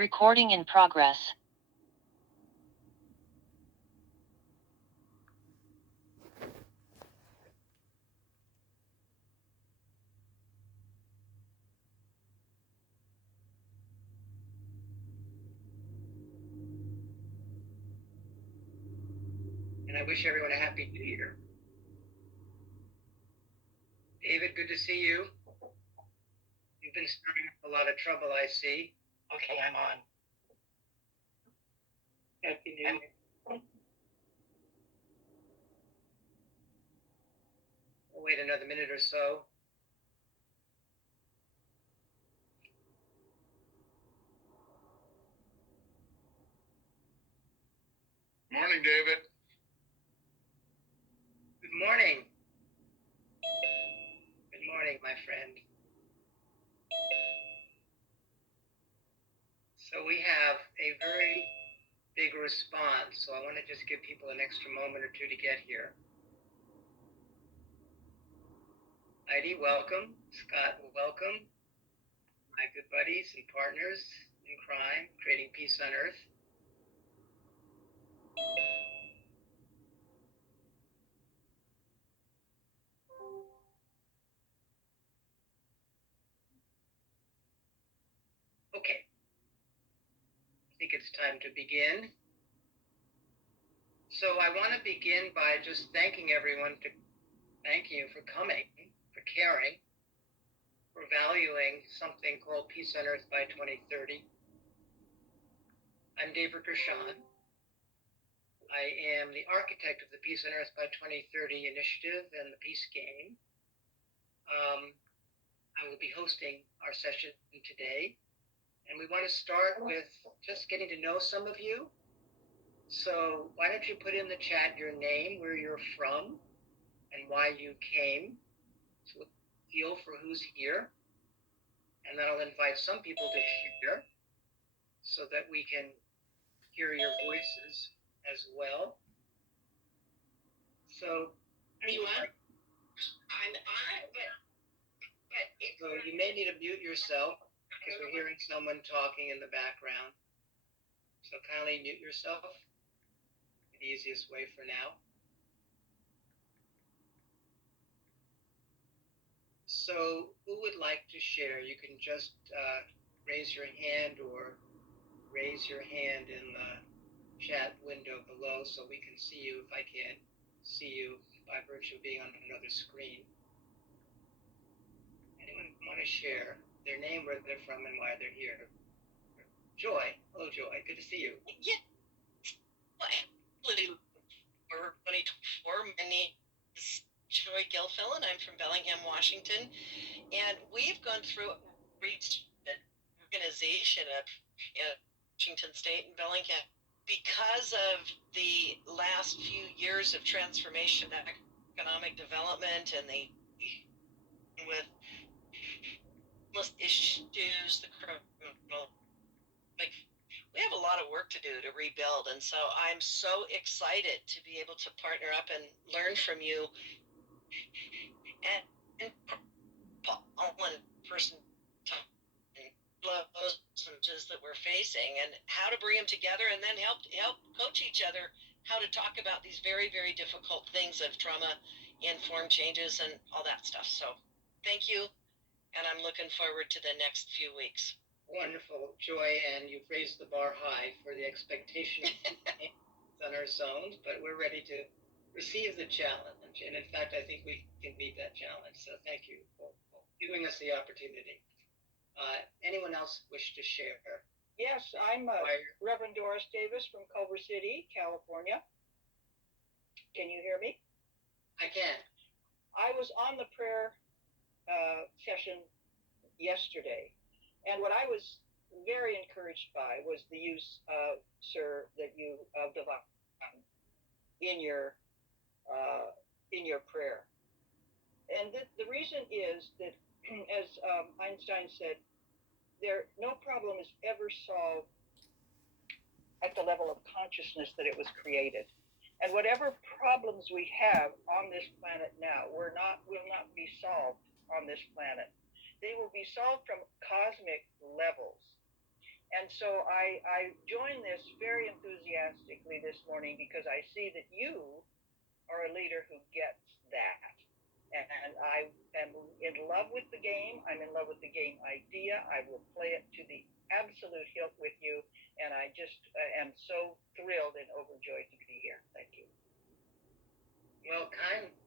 Recording in progress. And I wish everyone a happy New Year. David, good to see you. You've been stirring up a lot of trouble, I see. Okay, I'm on. Happy New Year. We'll wait another minute or so. Morning, David. Good morning. Good morning, my friend. So we have a very big response, so I want to just give people an extra moment or two to get here. Heidi, welcome. Scott, welcome. My good buddies and partners in crime, creating peace on earth. Okay. I think it's time to begin. So I want to begin by just thanking everyone, thank you for coming, for caring, for valuing something called Peace on Earth by 2030. I'm David Gershon. I am the architect of the Peace on Earth by 2030 initiative and the Peace Game. I will be hosting our session today, and we want to start with just getting to know some of you. So why don't you put in the chat your name, where you're from, and why you came, so feel for who's here, and then I'll invite some people to share so that we can hear your voices as well. So, Are you on? I'm on, but so you may need to mute yourself because we're hearing someone talking in the background. So kindly mute yourself, the easiest way for now. So who would like to share? You can just raise your hand or raise your hand in the chat window below so we can see you if I can't see you by virtue of being on another screen. Anyone want to share their name, where they're from, and why they're here? Joy. Hello, Joy. Good to see you. yeah. Actually, we're 2024. My name is Joy Gilfill, and I'm from Bellingham, Washington. And we've gone through an organization in Washington State and Bellingham because of the last few years of transformation, economic development, and the with issues, the criminal, like we have a lot of work to do to rebuild. And so I'm so excited to be able to partner up and learn from you and one person challenges that we're facing and how to bring them together, and then help coach each other how to talk about these very, very difficult things of trauma informed changes and all that stuff. So thank you, and I'm looking forward to the next few weeks. Wonderful, Joy, and you've raised the bar high for the expectation on our zones, but we're ready to receive the challenge. And in fact, I think we can meet that challenge. So thank you for giving us the opportunity. Anyone else wish to share? Yes, I'm Reverend Doris Davis from Culver City, California. Can you hear me? I can. I was on the prayer session yesterday, and what I was very encouraged by was the use, sir, that you of divine in your prayer. And the reason is that, as Einstein said, no problem is ever solved at the level of consciousness that it was created. And whatever problems we have on this planet now will not be solved on this planet. They will be solved from cosmic levels. And so I joined this very enthusiastically this morning because I see that you are a leader who gets that. And I am in love with the game. I'm in love with the game idea. I will play it to the absolute hilt with you. And I just am so thrilled and overjoyed to be here. Thank you. Well,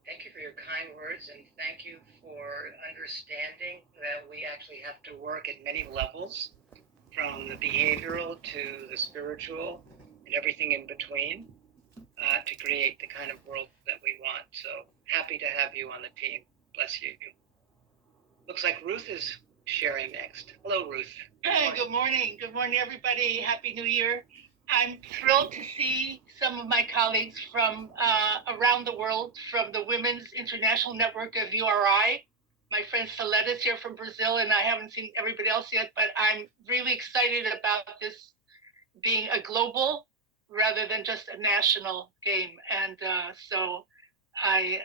thank you for your kind words, and thank you for understanding that we actually have to work at many levels, from the behavioral to the spiritual and everything in between, to create the kind of world that we want. So happy to have you on the team. Bless you. Looks like Ruth is sharing next. Hello, Ruth. Hi, good morning. Good morning, everybody. Happy New Year. I'm thrilled to see some of my colleagues from around the world, from the Women's International Network of URI. My friend Salette is here from Brazil, and I haven't seen everybody else yet, but I'm really excited about this being a global rather than just a national game. And so I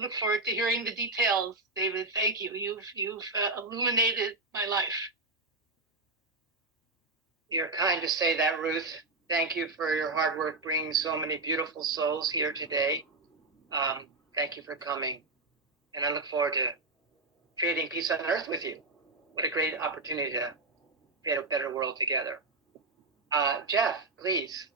look forward to hearing the details, David. Thank you. You've illuminated my life. You're kind to say that, Ruth. Thank you for your hard work bringing so many beautiful souls here today. Thank you for coming. And I look forward to creating peace on earth with you. What a great opportunity to create a better world together. Jeff, please.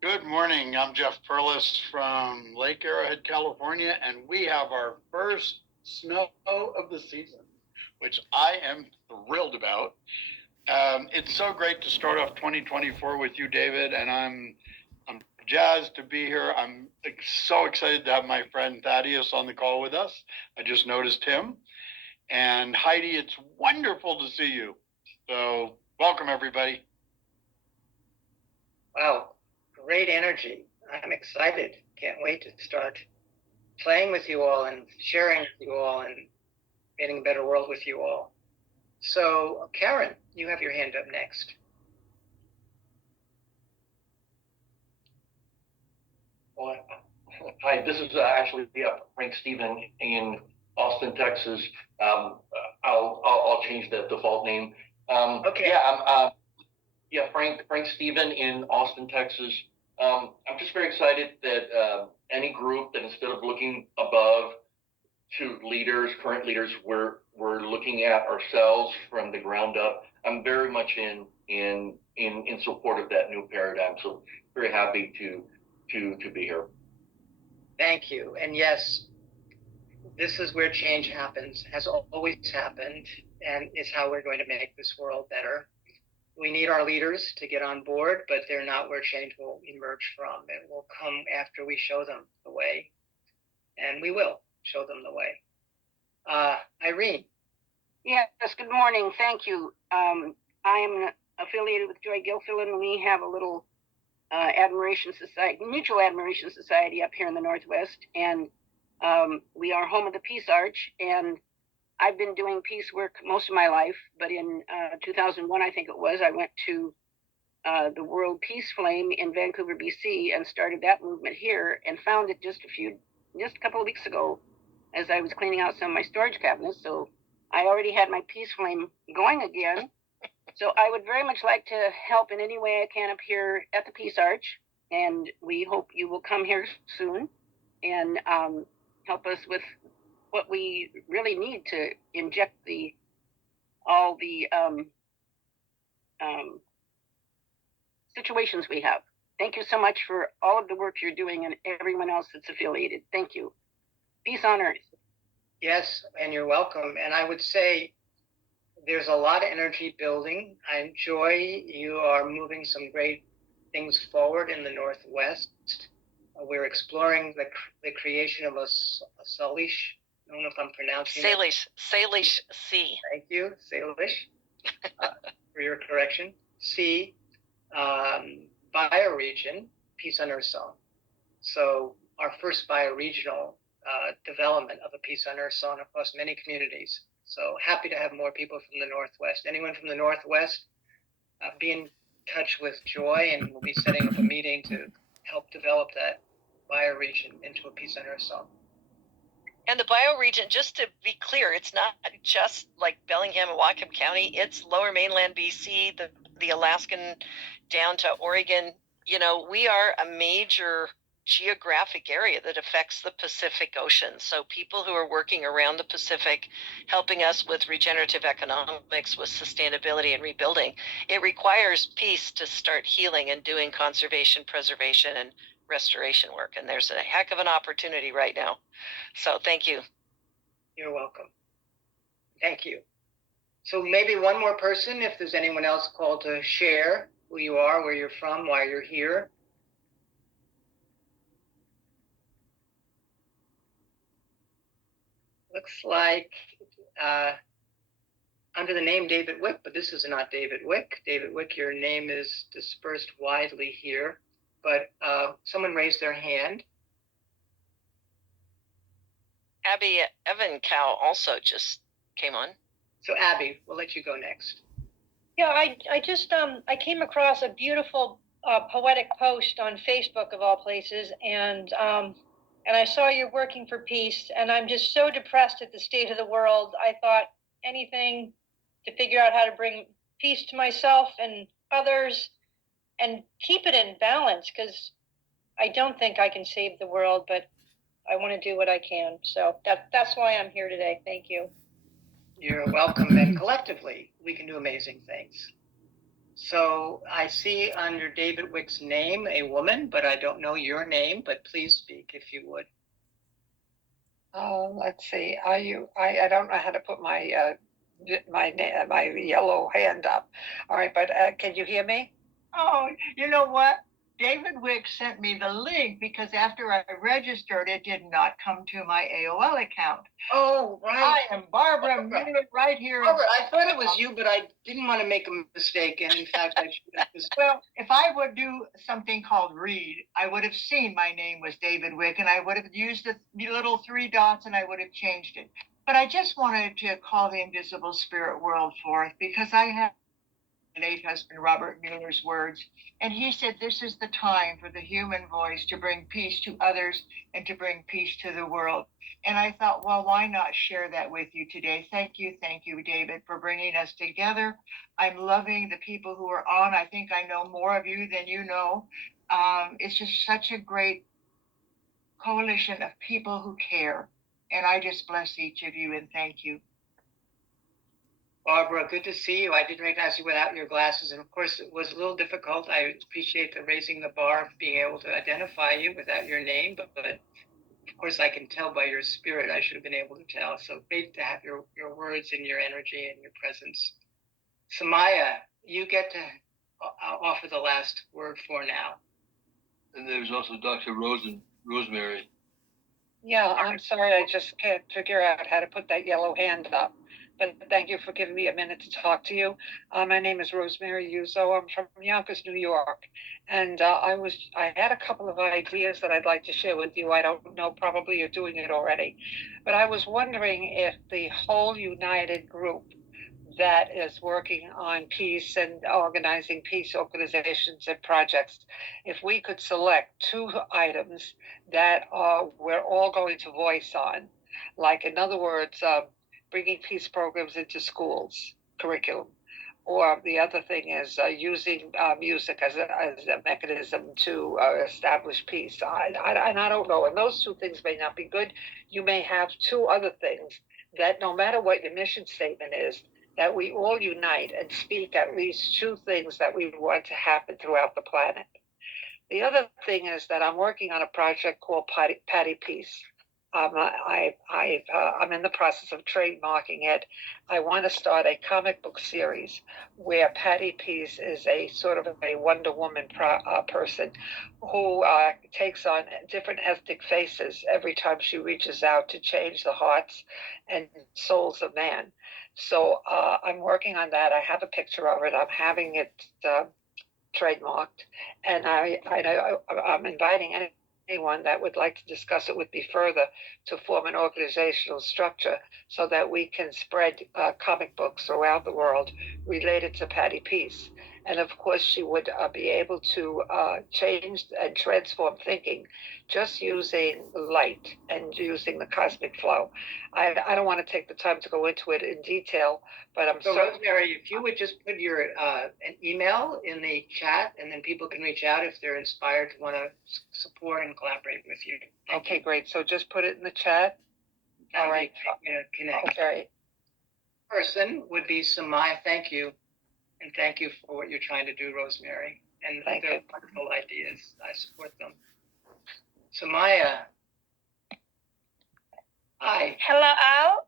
Good morning. I'm Jeff Perlis from Lake Arrowhead, California, and we have our first snow of the season, which I am thrilled about. It's so great to start off 2024 with you, David, and I'm jazzed to be here. I'm so excited to have my friend Thaddeus on the call with us. I just noticed him. And Heidi, it's wonderful to see you. So welcome, everybody. Wow, great energy. I'm excited. Can't wait to start playing with you all and sharing with you all and creating a better world with you all. So, Karen, you have your hand up next. Well, hi, this is actually Frank Steven in Austin, Texas. I'll change the default name. Okay. Yeah, Frank Steven in Austin, Texas. I'm just very excited that any group that instead of looking above to leaders, current leaders, we're looking at ourselves from the ground up. I'm very much in support of that new paradigm. So very happy to be here. Thank you. And yes, this is where change happens, has always happened, and is how we're going to make this world better. We need our leaders to get on board, but they're not where change will emerge from. It will come after we show them the way, and we will show them the way. Irene. Yes, good morning. Thank you. I am affiliated with Joy Gilfillan, and we have a little admiration society, mutual admiration society up here in the Northwest, and we are home of the Peace Arch, and I've been doing peace work most of my life, but in 2001, I think it was, I went to the World Peace Flame in Vancouver, BC, and started that movement here, and found it just a couple of weeks ago as I was cleaning out some of my storage cabinets. So I already had my Peace Flame going again. So I would very much like to help in any way I can up here at the Peace Arch, and we hope you will come here soon and help us with what we really need to inject all the situations we have. Thank you so much for all of the work you're doing and everyone else that's affiliated. Thank you. Peace on earth. Yes, and you're welcome. And I would say there's a lot of energy building. I enjoy you are moving some great things forward in the Northwest. We're exploring the creation of a Salish. I don't know if I'm pronouncing it. Salish Sea. Thank you, Salish, for your correction. Sea, bioregion, Peace on Earth Zone. So our first bioregional development of a Peace on Earth Zone across many communities. So happy to have more people from the Northwest. Anyone from the Northwest, be in touch with Joy, and we'll be setting up a meeting to help develop that bioregion into a Peace on Earth Zone. And the bioregion, just to be clear, it's not just like Bellingham and Whatcom County. It's Lower Mainland BC, the the Alaskan down to Oregon, you know, we are a major geographic area that affects the Pacific Ocean. So people who are working around the Pacific, helping us with regenerative economics, with sustainability and rebuilding, it requires peace to start healing and doing conservation, preservation, and restoration work. And there's a heck of an opportunity right now. So thank you. You're welcome. Thank you. So maybe one more person, if there's anyone else called to share who you are, where you're from, why you're here. Looks like under the name David Wick, but this is not David Wick. David Wick, your name is dispersed widely here, but someone raised their hand. Abby Evancow also just came on. So Abby, we'll let you go next. Yeah, I just I came across a beautiful poetic post on Facebook of all places, and I saw you're working for peace, and I'm just so depressed at the state of the world. I thought anything to figure out how to bring peace to myself and others, and keep it in balance, because I don't think I can save the world, but I want to do what I can. So that's why I'm here today. Thank you. You're welcome, and collectively, we can do amazing things. So I see under David Wick's name a woman, but I don't know your name, but please speak if you would. Let's see. I don't know how to put my my yellow hand up. All right, but can you hear me? Oh, you know what? David Wick sent me the link because after I registered, it did not come to my AOL account. Oh, right. I am Barbara Miller right here. Barbara, I thought it was you, but I didn't want to make a mistake, and in fact, I should have. Well, if I would do something called read, I would have seen my name was David Wick, and I would have used the little 3 dots, and I would have changed it. But I just wanted to call the invisible spirit world forth, because I have late husband Robert Mueller's words, and he said this is the time for the human voice to bring peace to others and to bring peace to the world. And I thought, well, why not share that with you today? Thank you, David, for bringing us together. I'm loving the people who are on. I think I know more of you than you know. It's just such a great coalition of people who care, and I just bless each of you and thank you. Barbara, good to see you. I didn't recognize you without your glasses, and of course it was a little difficult. I appreciate the raising the bar of being able to identify you without your name, but of course I can tell by your spirit. I should have been able to tell. So great to have your words and your energy and your presence. Samaya, you get to offer the last word for now. And there's also Dr. Rosemary. Yeah, I'm sorry, I just can't figure out how to put that yellow hand up. But thank you for giving me a minute to talk to you. My name is Rosemary Uzo. I'm from Yonkers, New York. And I had a couple of ideas that I'd like to share with you. I don't know, probably you're doing it already. But I was wondering if the whole united group that is working on peace and organizing peace organizations and projects, if we could select 2 items that we're all going to voice on, like in other words, bringing peace programs into schools curriculum, or the other thing is using music as a mechanism to establish peace. And I don't know, and those 2 things may not be good. You may have 2 other things that no matter what your mission statement is, that we all unite and speak at least 2 things that we want to happen throughout the planet. The other thing is that I'm working on a project called Patty Peace. I'm in the process of trademarking it. I want to start a comic book series where Patty Peace is a sort of a Wonder Woman person who takes on different ethnic faces every time she reaches out to change the hearts and souls of man. So I'm working on that. I have a picture of it. I'm having it trademarked, and I'm inviting anyone that would like to discuss it with me further to form an organizational structure so that we can spread comic books around the world related to Patty Peace. And of course, she would be able to change and transform thinking just using light and using the cosmic flow. I don't want to take the time to go into it in detail, but I'm So so Rosemary, if you would just put your an email in the chat, and then people can reach out if they're inspired to want to support and collaborate with you. okay, great. So just put it in the chat. All right. Connect. Okay. Person would be Samaya. Thank you, and thank you for what you're trying to do, Rosemary. And Thank they're you. wonderful ideas. I support them. Samaya. Hi. Hello, all.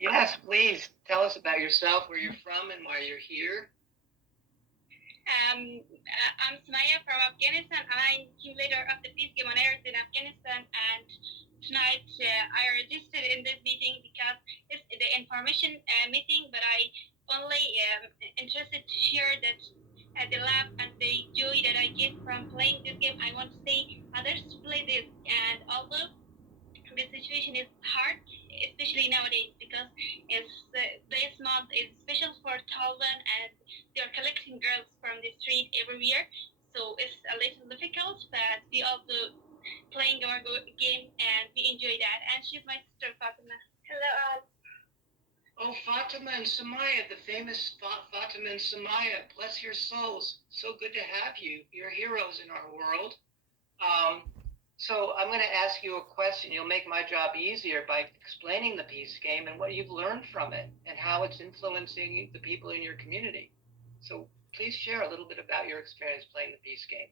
Yes, please tell us about yourself, where you're from, and why you're here. I'm Sumaya from Afghanistan, and I'm team leader of the Peace Game on Earth in Afghanistan. And tonight I registered in this meeting because it's the information meeting, but I only interested to share that the love and the joy that I get from playing this game. I want to say others to play this, and although the situation is hard, especially nowadays, because this month is special for Taliban, and they're collecting girls from the street every year. So it's a little difficult, but we also playing our game and we enjoy that. And she's my sister Fatima. Hello, all. Oh, Fatima and Samaya, the famous Fatima and Samaya. Bless your souls. So good to have you. You're heroes in our world. So I'm going to ask you a question. You'll make my job easier by explaining the peace game and what you've learned from it and how it's influencing the people in your community. So please share a little bit about your experience playing the peace game.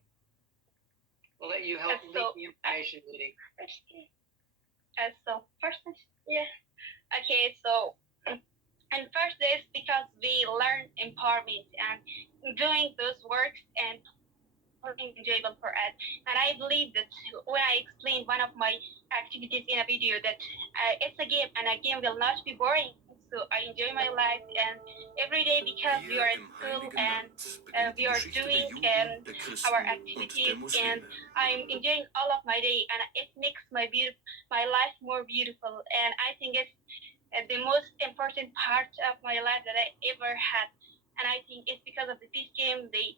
We'll let you help lead the information meeting. So first, yeah. Okay, so and first is because we learn empowerment and doing those works and enjoyable for us. And I believe that when I explained one of my activities in a video that it's a game and a game will not be boring. So I enjoy my life and every day because we are at school and we are doing our activities and I'm enjoying all of my day and it makes my life more beautiful. And I think it's the most important part of my life that I ever had. And I think it's because of the peace game, the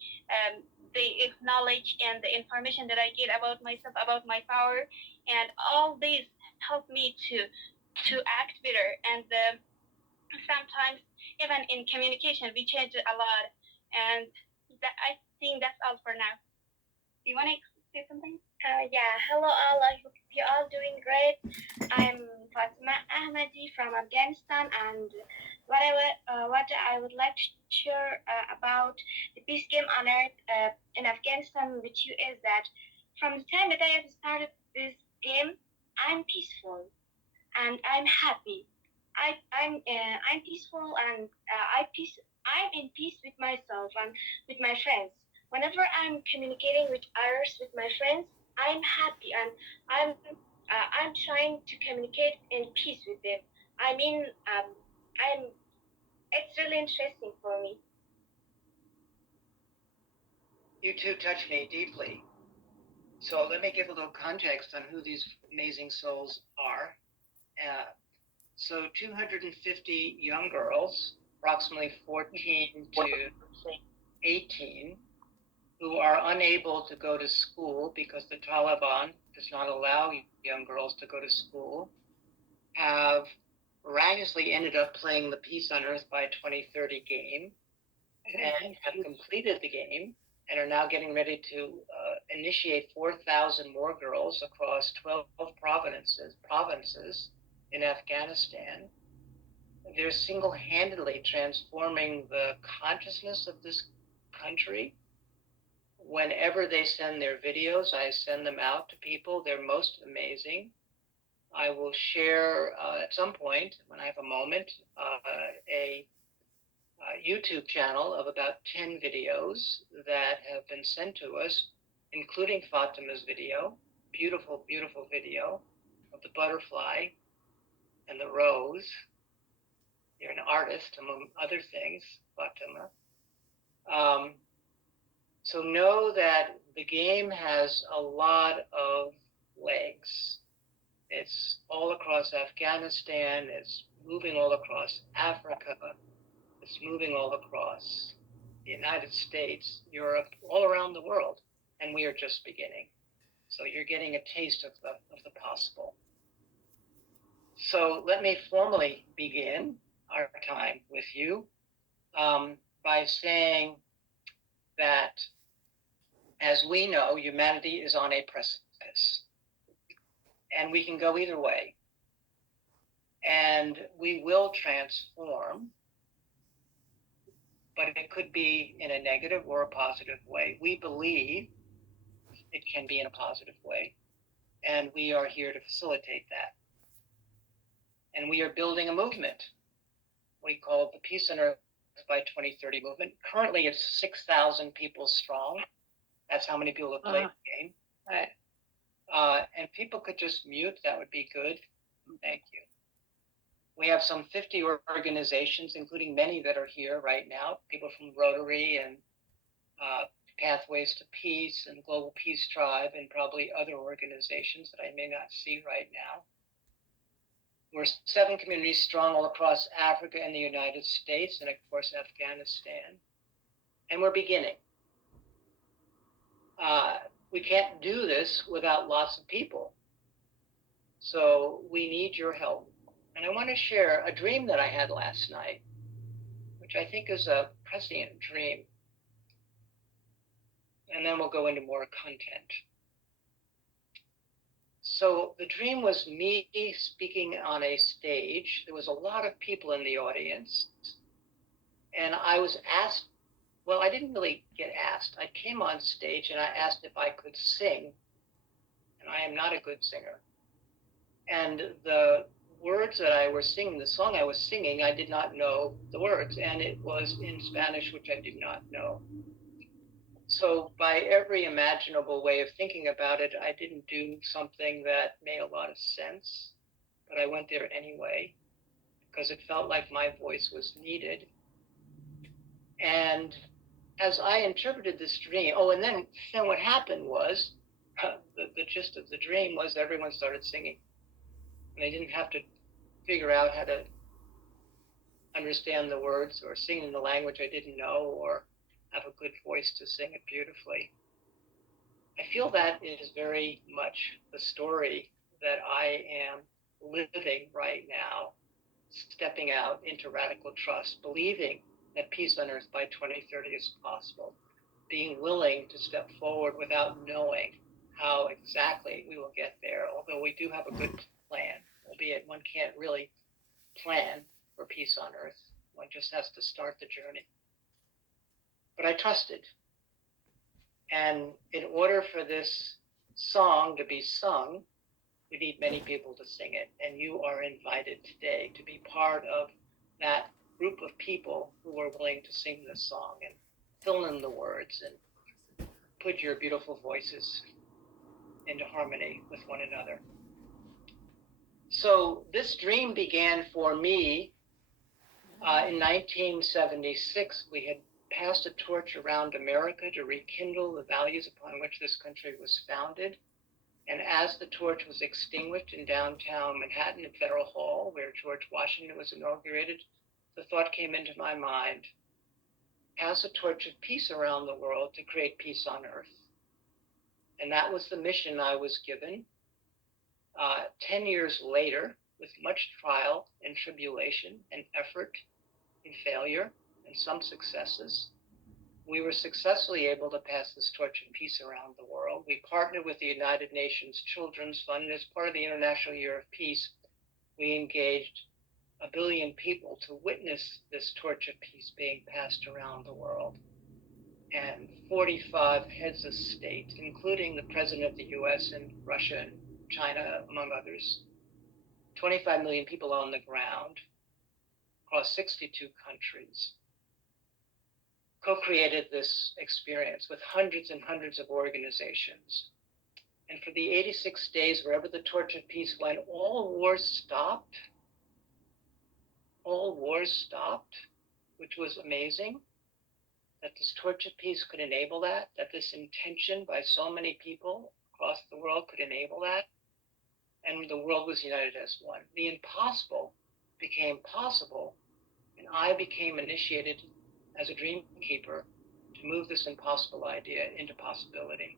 knowledge and the information that I get about myself, about my power, and all these help me to act better. And sometimes even in communication, we change a lot. And I think that's all for now. Do you want to say something? Yeah. Hello, all. I hope you're all doing great. I'm Fatima Ahmadi from Afghanistan, and what I would like to share about the peace game on Earth in Afghanistan with you is that from the time that I have started this game, I'm peaceful and I'm happy. I'm peaceful and I'm in peace with myself and with my friends. Whenever I'm communicating with others, with my friends, I'm happy and I'm trying to communicate in peace with them. I mean, it's really interesting for me. You two touch me deeply. So let me give a little context on who these amazing souls are. So 250 young girls, approximately 14 to 18, who are unable to go to school because the Taliban does not allow young girls to go to school, have miraculously ended up playing the Peace on Earth by 2030 game and have completed the game and are now getting ready to initiate 4,000 more girls across 12 provinces in Afghanistan. They're single-handedly transforming the consciousness of this country. Whenever they send their videos, I send them out to people. They're most amazing. I will share at some point, when I have a moment, a YouTube channel of about 10 videos that have been sent to us, including Fatima's video, beautiful, beautiful video of the butterfly and the rose. You're an artist, among other things, Fatima. So know that the game has a lot of legs. It's all across Afghanistan, it's moving all across Africa, it's moving all across the United States, Europe, all around the world, and we are just beginning. So you're getting a taste of the possible. So let me formally begin our time with you by saying that, as we know, humanity is on a precipice, and we can go either way. And we will transform, but it could be in a negative or a positive way. We believe it can be in a positive way, and we are here to facilitate that. And we are building a movement we call the Peace on Earth by 2030 movement. Currently, it's 6,000 people strong. That's how many people have played the game. Right. And people could just mute. That would be good. Thank you. We have some 50 organizations, including many that are here right now, people from Rotary and Pathways to Peace and Global Peace Tribe, and probably other organizations that I may not see right now. We're 7 communities strong all across Africa and the United States, and of course Afghanistan. And we're beginning. We can't do this without lots of people. So we need your help. And I want to share a dream that I had last night, which I think is a prescient dream. And then we'll go into more content. So the dream was me speaking on a stage. There was a lot of people in the audience. And I was asked, well, I didn't really get asked. I came on stage and I asked if I could sing. And I am not a good singer. And the words that I was singing, the song I was singing, I did not know the words. And it was in Spanish, which I did not know. So by every imaginable way of thinking about it, I didn't do something that made a lot of sense, but I went there anyway because it felt like my voice was needed. And as I interpreted this dream, and then what happened was, the gist of the dream was everyone started singing. And I didn't have to figure out how to understand the words or sing in the language I didn't know or have a good voice to sing it beautifully. I feel that is very much the story that I am living right now, stepping out into radical trust, believing that peace on earth by 2030 is possible, being willing to step forward without knowing how exactly we will get there, although we do have a good plan, albeit one can't really plan for peace on earth. One just has to start the journey. But I trusted. And in order for this song to be sung, we need many people to sing it. And you are invited today to be part of that group of people who are willing to sing this song and fill in the words and put your beautiful voices into harmony with one another. So this dream began for me in 1976. We had passed a torch around America to rekindle the values upon which this country was founded. And as the torch was extinguished in downtown Manhattan at Federal Hall, where George Washington was inaugurated, the thought came into my mind, pass a torch of peace around the world to create peace on earth. And that was the mission I was given. 10 years later, with much trial and tribulation and effort and failure, and some successes, we were successfully able to pass this torch of peace around the world. We partnered with the United Nations Children's Fund, and as part of the International Year of Peace, we engaged 1 billion people to witness this torch of peace being passed around the world. And 45 heads of state, including the President of the US and Russia and China, among others, 25 million people on the ground across 62 countries, co-created this experience with hundreds and hundreds of organizations. And for the 86 days, wherever the torch of peace went, all wars stopped. All wars stopped, which was amazing, that this torch of peace could enable that this intention by so many people across the world could enable that, and the world was united as one. The impossible became possible, and I became initiated as a dream keeper to move this impossible idea into possibility.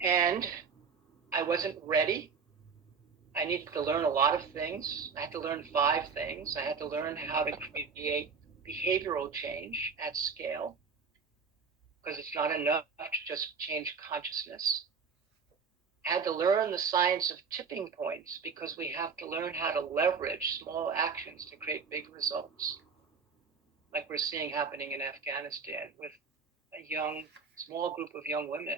And I wasn't ready. I needed to learn a lot of things. I had to learn 5 things. I had to learn how to create behavioral change at scale, because it's not enough to just change consciousness. I had to learn the science of tipping points, because we have to learn how to leverage small actions to create big results, like we're seeing happening in Afghanistan with a small group of young women.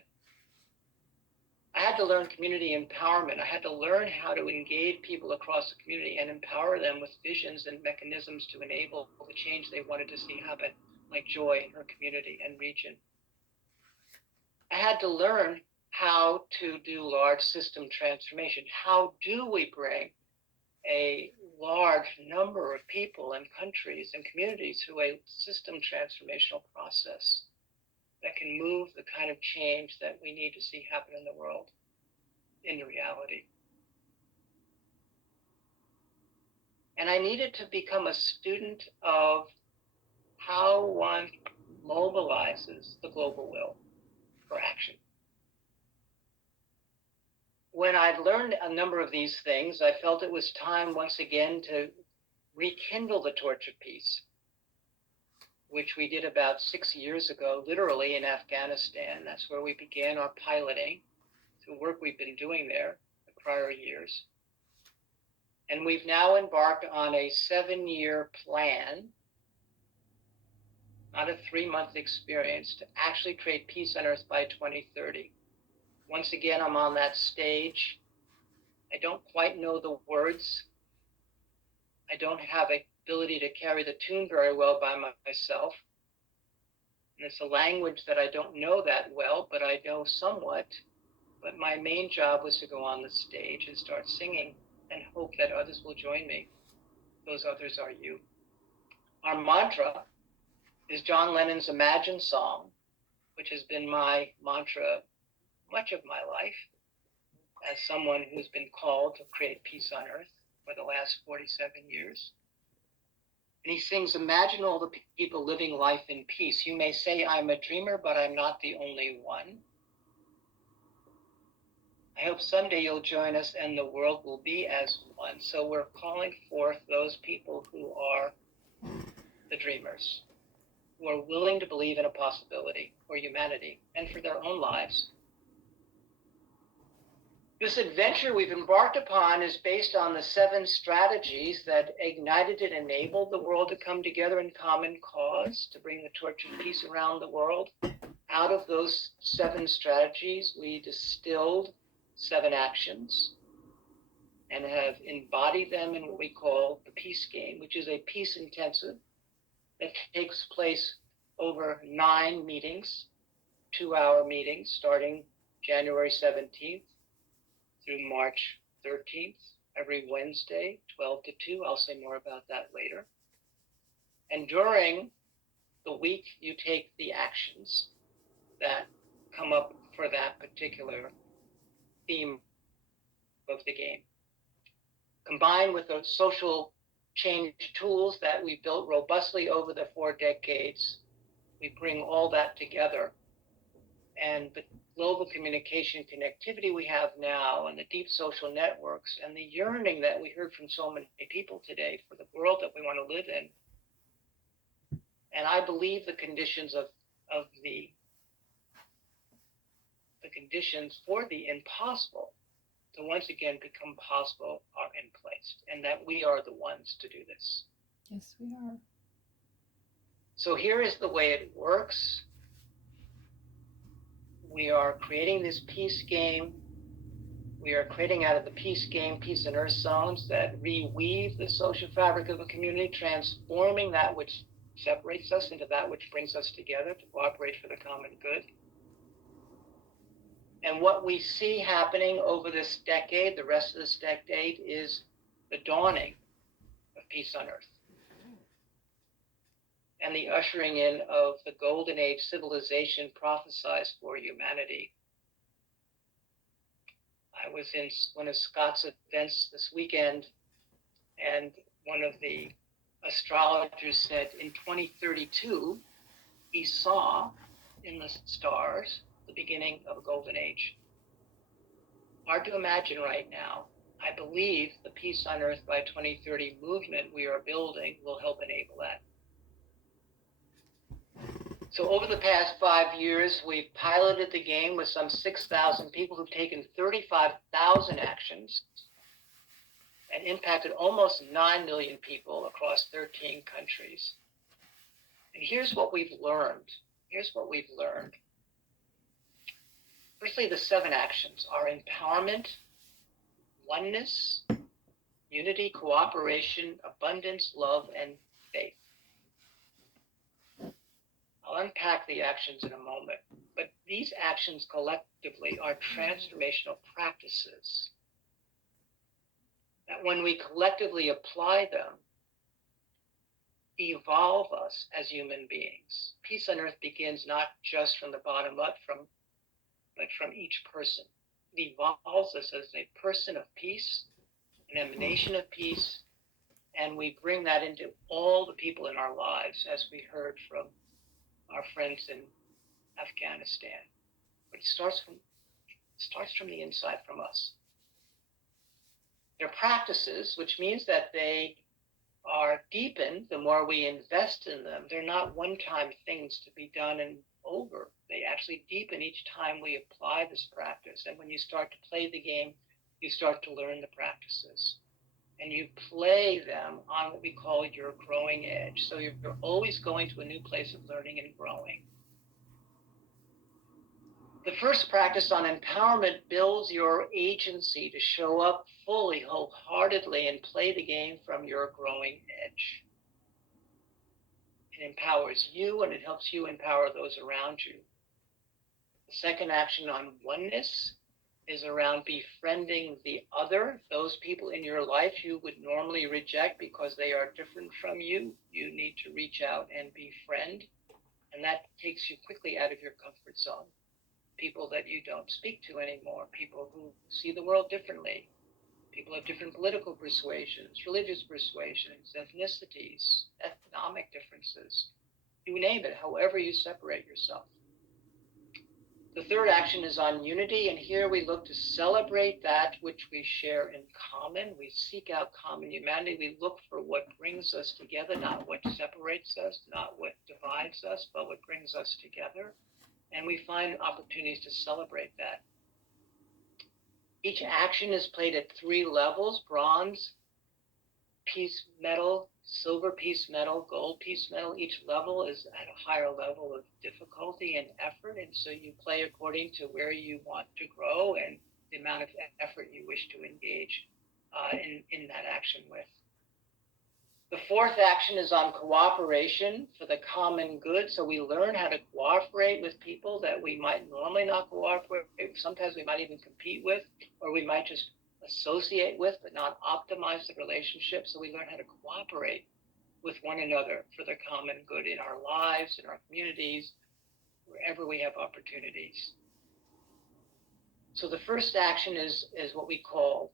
I had to learn community empowerment. I had to learn how to engage people across the community and empower them with visions and mechanisms to enable the change they wanted to see happen, like Joy in her community and region. I had to learn how to do large system transformation. How do we bring a large number of people and countries and communities through a system transformational process that can move the kind of change that we need to see happen in the world into reality? And I needed to become a student of how one mobilizes the global will for action. When I'd learned a number of these things, I felt it was time once again to rekindle the torch of peace, which we did about 6 years ago, literally in Afghanistan. That's where we began our piloting through work we've been doing there the prior years. And we've now embarked on a 7-year plan, not a 3-month experience, to actually create peace on Earth by 2030. Once again, I'm on that stage. I don't quite know the words. I don't have a ability to carry the tune very well by myself. And it's a language that I don't know that well, but I know somewhat. But my main job was to go on the stage and start singing and hope that others will join me. Those others are you. Our mantra is John Lennon's Imagine song, which has been my mantra much of my life as someone who's been called to create peace on Earth for the last 47 years. And he sings, imagine all the people living life in peace. You may say I'm a dreamer, but I'm not the only one. I hope someday you'll join us and the world will be as one. So we're calling forth those people who are the dreamers, who are willing to believe in a possibility for humanity and for their own lives. This adventure we've embarked upon is based on the 7 strategies that ignited and enabled the world to come together in common cause to bring the torch of peace around the world. Out of those 7 strategies, we distilled 7 actions and have embodied them in what we call the Peace Game, which is a peace intensive that takes place over 9 meetings, 2-hour meetings, starting January 17th through March 13th, every Wednesday, 12 to 2. I'll say more about that later. And during the week, you take the actions that come up for that particular theme of the game. Combined with the social change tools that we built robustly over the 4 decades, we bring all that together. And the global communication connectivity we have now and the deep social networks and the yearning that we heard from so many people today for the world that we want to live in. And I believe the conditions of the conditions for the impossible to once again become possible are in place, and that we are the ones to do this. Yes, we are. So here is the way it works. We are creating this peace game. We are creating out of the peace game, peace and earth zones that reweave the social fabric of a community, transforming that which separates us into that which brings us together to cooperate for the common good. And what we see happening over this decade, the rest of this decade, is the dawning of peace on earth and the ushering in of the golden age civilization prophesized for humanity. I was in one of Scott's events this weekend, and one of the astrologer said in 2032, he saw in the stars the beginning of a golden age. Hard to imagine right now. I believe the Peace on Earth by 2030 movement we are building will help enable that. So over the past 5 years, we've piloted the game with some 6,000 people who've taken 35,000 actions and impacted almost 9 million people across 13 countries. And here's what we've learned. Firstly, the 7 actions are empowerment, oneness, unity, cooperation, abundance, love, and faith. I'll unpack the actions in a moment, but these actions collectively are transformational practices that when we collectively apply them, evolve us as human beings. Peace on Earth begins not just from the bottom up, but from each person. It evolves us as a person of peace, an emanation of peace, and we bring that into all the people in our lives, as we heard from our friends in Afghanistan. But it starts from the inside, from us. They're practices, which means that they are deepened the more we invest in them. They're not one-time things to be done and over. They actually deepen each time we apply this practice. And when you start to play the game, you start to learn the practices. And you play them on what we call your growing edge. So you're always going to a new place of learning and growing. The first practice on empowerment builds your agency to show up fully, wholeheartedly, and play the game from your growing edge. It empowers you and it helps you empower those around you. The second action on oneness is around befriending the other, those people in your life you would normally reject because they are different from you. You need to reach out and befriend, and that takes you quickly out of your comfort zone. People that you don't speak to anymore, people who see the world differently, people of different political persuasions, religious persuasions, ethnicities, economic differences, you name it, however you separate yourself. The third action is on unity, and here we look to celebrate that which we share in common. We seek out common humanity. We look for what brings us together, not what separates us, not what divides us, but what brings us together. And we find opportunities to celebrate that. Each action is played at 3 levels: bronze, peace medal, silver peace medal, gold peace medal. Each level is at a higher level of difficulty and effort, and so you play according to where you want to grow and the amount of effort you wish to engage in that action with. The fourth action is on cooperation for the common good. So we learn how to cooperate with people that we might normally not cooperate with. Sometimes we might even compete with, or we might just associate with, but not optimize the relationship. So we learn how to cooperate with one another for the common good in our lives, in our communities, wherever we have opportunities. So the first action is what we call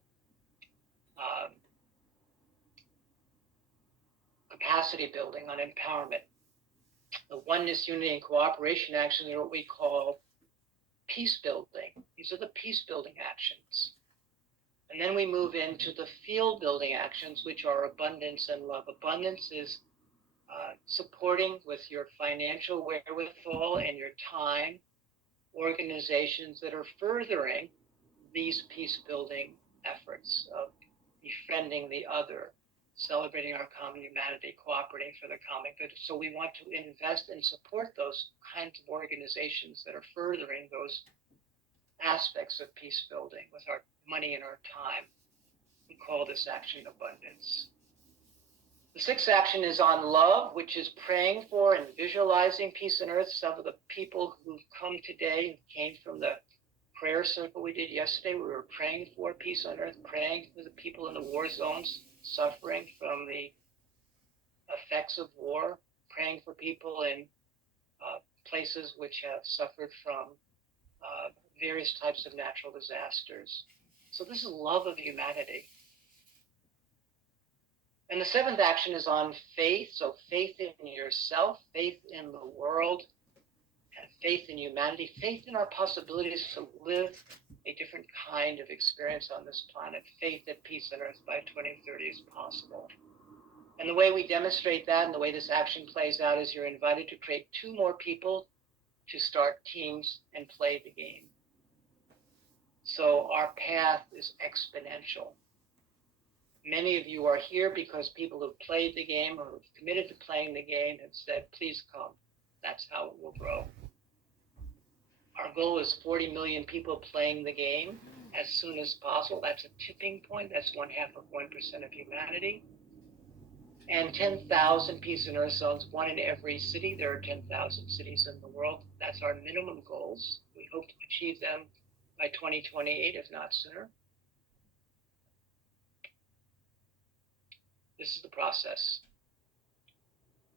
capacity building on empowerment. The oneness, unity, and cooperation actions are what we call peace building. These are the peace building actions. And then we move into the field building actions, which are abundance and love. Abundance is supporting with your financial wherewithal and your time organizations that are furthering these peace building efforts of befriending the other, celebrating our common humanity, cooperating for the common good. So we want to invest and support those kinds of organizations that are furthering those aspects of peace building with our money and our time. We call this action abundance. The sixth action is on love, which is praying for and visualizing peace on earth. Some of the people who come today came from the prayer circle we did yesterday. We were praying for peace on earth, praying for the people in the war zones suffering from the effects of war, praying for people in places which have suffered from various types of natural disasters. So this is love of humanity. And the seventh action is on faith. So faith in yourself, faith in the world, and faith in humanity, faith in our possibilities to live a different kind of experience on this planet, faith that peace on earth by 2030 is possible. And the way we demonstrate that and the way this action plays out is you're invited to create 2 more people to start teams and play the game. So our path is exponential. Many of you are here because people who've played the game or who've committed to playing the game have said, please come. That's how it will grow. Our goal is 40 million people playing the game as soon as possible. That's a tipping point. That's 0.5% of humanity. And 10,000 peace and earth zones, 1 in every city. There are 10,000 cities in the world. That's our minimum goals. We hope to achieve them by 2028, if not sooner. This is the process.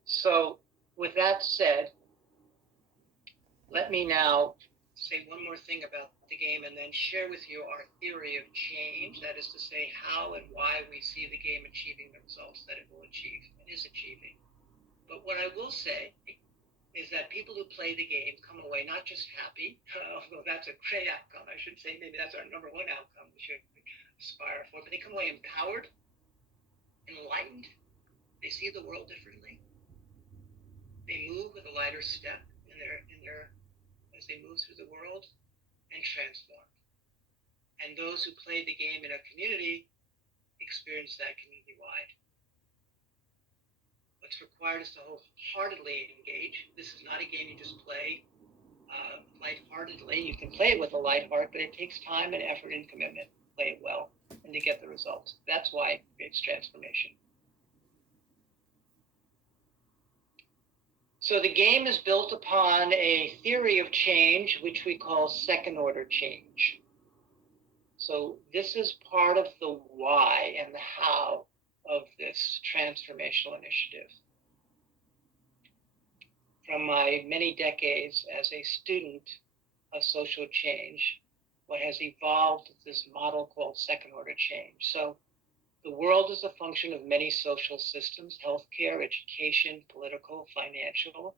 So with that said, let me now say one more thing about the game and then share with you our theory of change. That is to say, how and why we see the game achieving the results that it will achieve and is achieving. But what I will say is that people who play the game come away not just happy, although that's a great outcome. I should say maybe that's our number 1 outcome we should aspire for, but they come away empowered, enlightened. They see the world differently. They move with a lighter step in their as they move through the world, and transform. And those who play the game in a community experience that community-wide. What's required is to wholeheartedly engage. This is not a game you just play lightheartedly. You can play it with a light heart, but it takes time and effort and commitment to play it well and to get the results. That's why it creates transformation. So the game is built upon a theory of change, which we call second order change. So this is part of the why and the how of this transformational initiative. From my many decades as a student of social change, what has evolved is this model called second order change. So the world is a function of many social systems: healthcare, education, political, financial.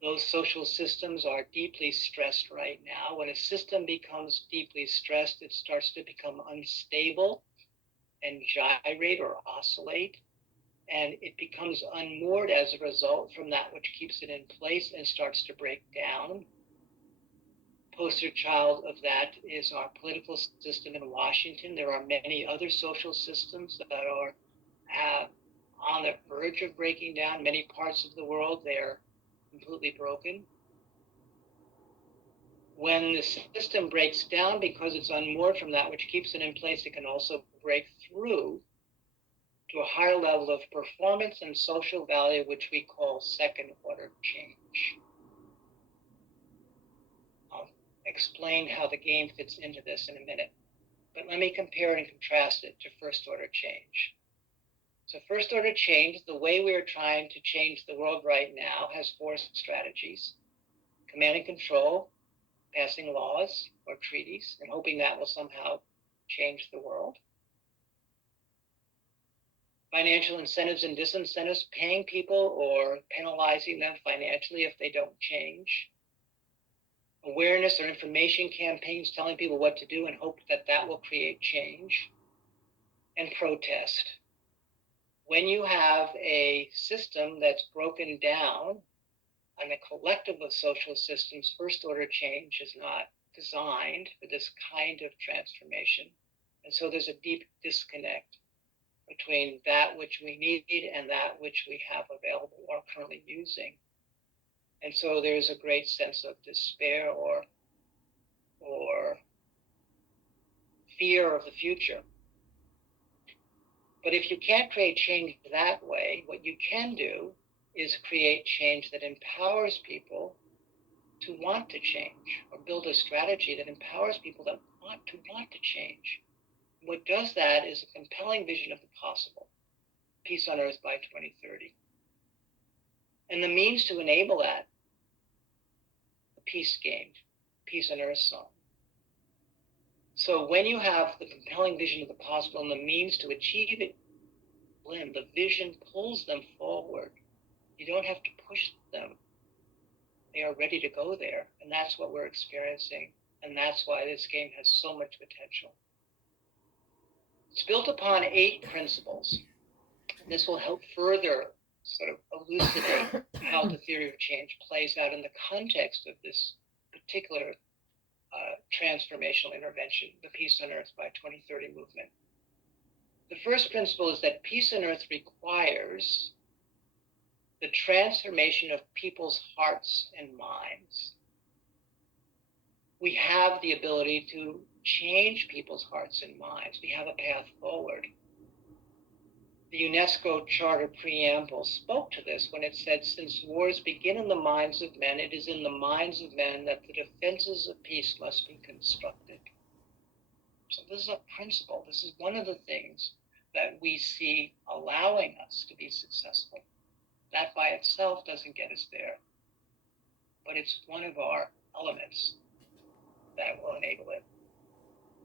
Those social systems are deeply stressed right now. When a system becomes deeply stressed, it starts to become unstable and gyrate or oscillate, and it becomes unmoored as a result from that which keeps it in place and starts to break down. Poster child of that is our political system in Washington. There are many other social systems that are on the verge of breaking down. Many parts of the world, they're completely broken. When the system breaks down because it's unmoored from that which keeps it in place, it can also break through to a higher level of performance and social value, which we call second order change. Explain how the game fits into this in a minute, but let me compare and contrast it to first order change. So first order change, the way we are trying to change the world right now, has 4 strategies: command and control, passing laws or treaties and hoping that will somehow change the world; financial incentives and disincentives, paying people or penalizing them financially if they don't change; awareness or information campaigns telling people what to do and hope that that will create change; and protest. When you have a system that's broken down on a collective of social systems, first order change is not designed for this kind of transformation. And so there's a deep disconnect between that which we need and that which we have available or currently using. And so there's a great sense of despair or fear of the future. But if you can't create change that way, what you can do is create change that empowers people to want to change, or build a strategy that empowers people that want to change. What does that is a compelling vision of the possible, peace on earth by 2030. And the means to enable that, the peace game, peace on earth song. So when you have the compelling vision of the possible and the means to achieve it, in. The vision pulls them forward. You don't have to push them. They are ready to go there. And that's what we're experiencing. And that's why this game has so much potential. It's built upon 8 principles. This will help further sort of elucidate how the theory of change plays out in the context of this particular transformational intervention, the Peace on Earth by 2030 movement. The first principle is that peace on earth requires the transformation of people's hearts and minds. We have the ability to change people's hearts and minds. We have a path forward. The UNESCO Charter Preamble spoke to this when it said, since wars begin in the minds of men, it is in the minds of men that the defenses of peace must be constructed. So this is a principle. This is one of the things that we see allowing us to be successful. That by itself doesn't get us there, but it's one of our elements that will enable it.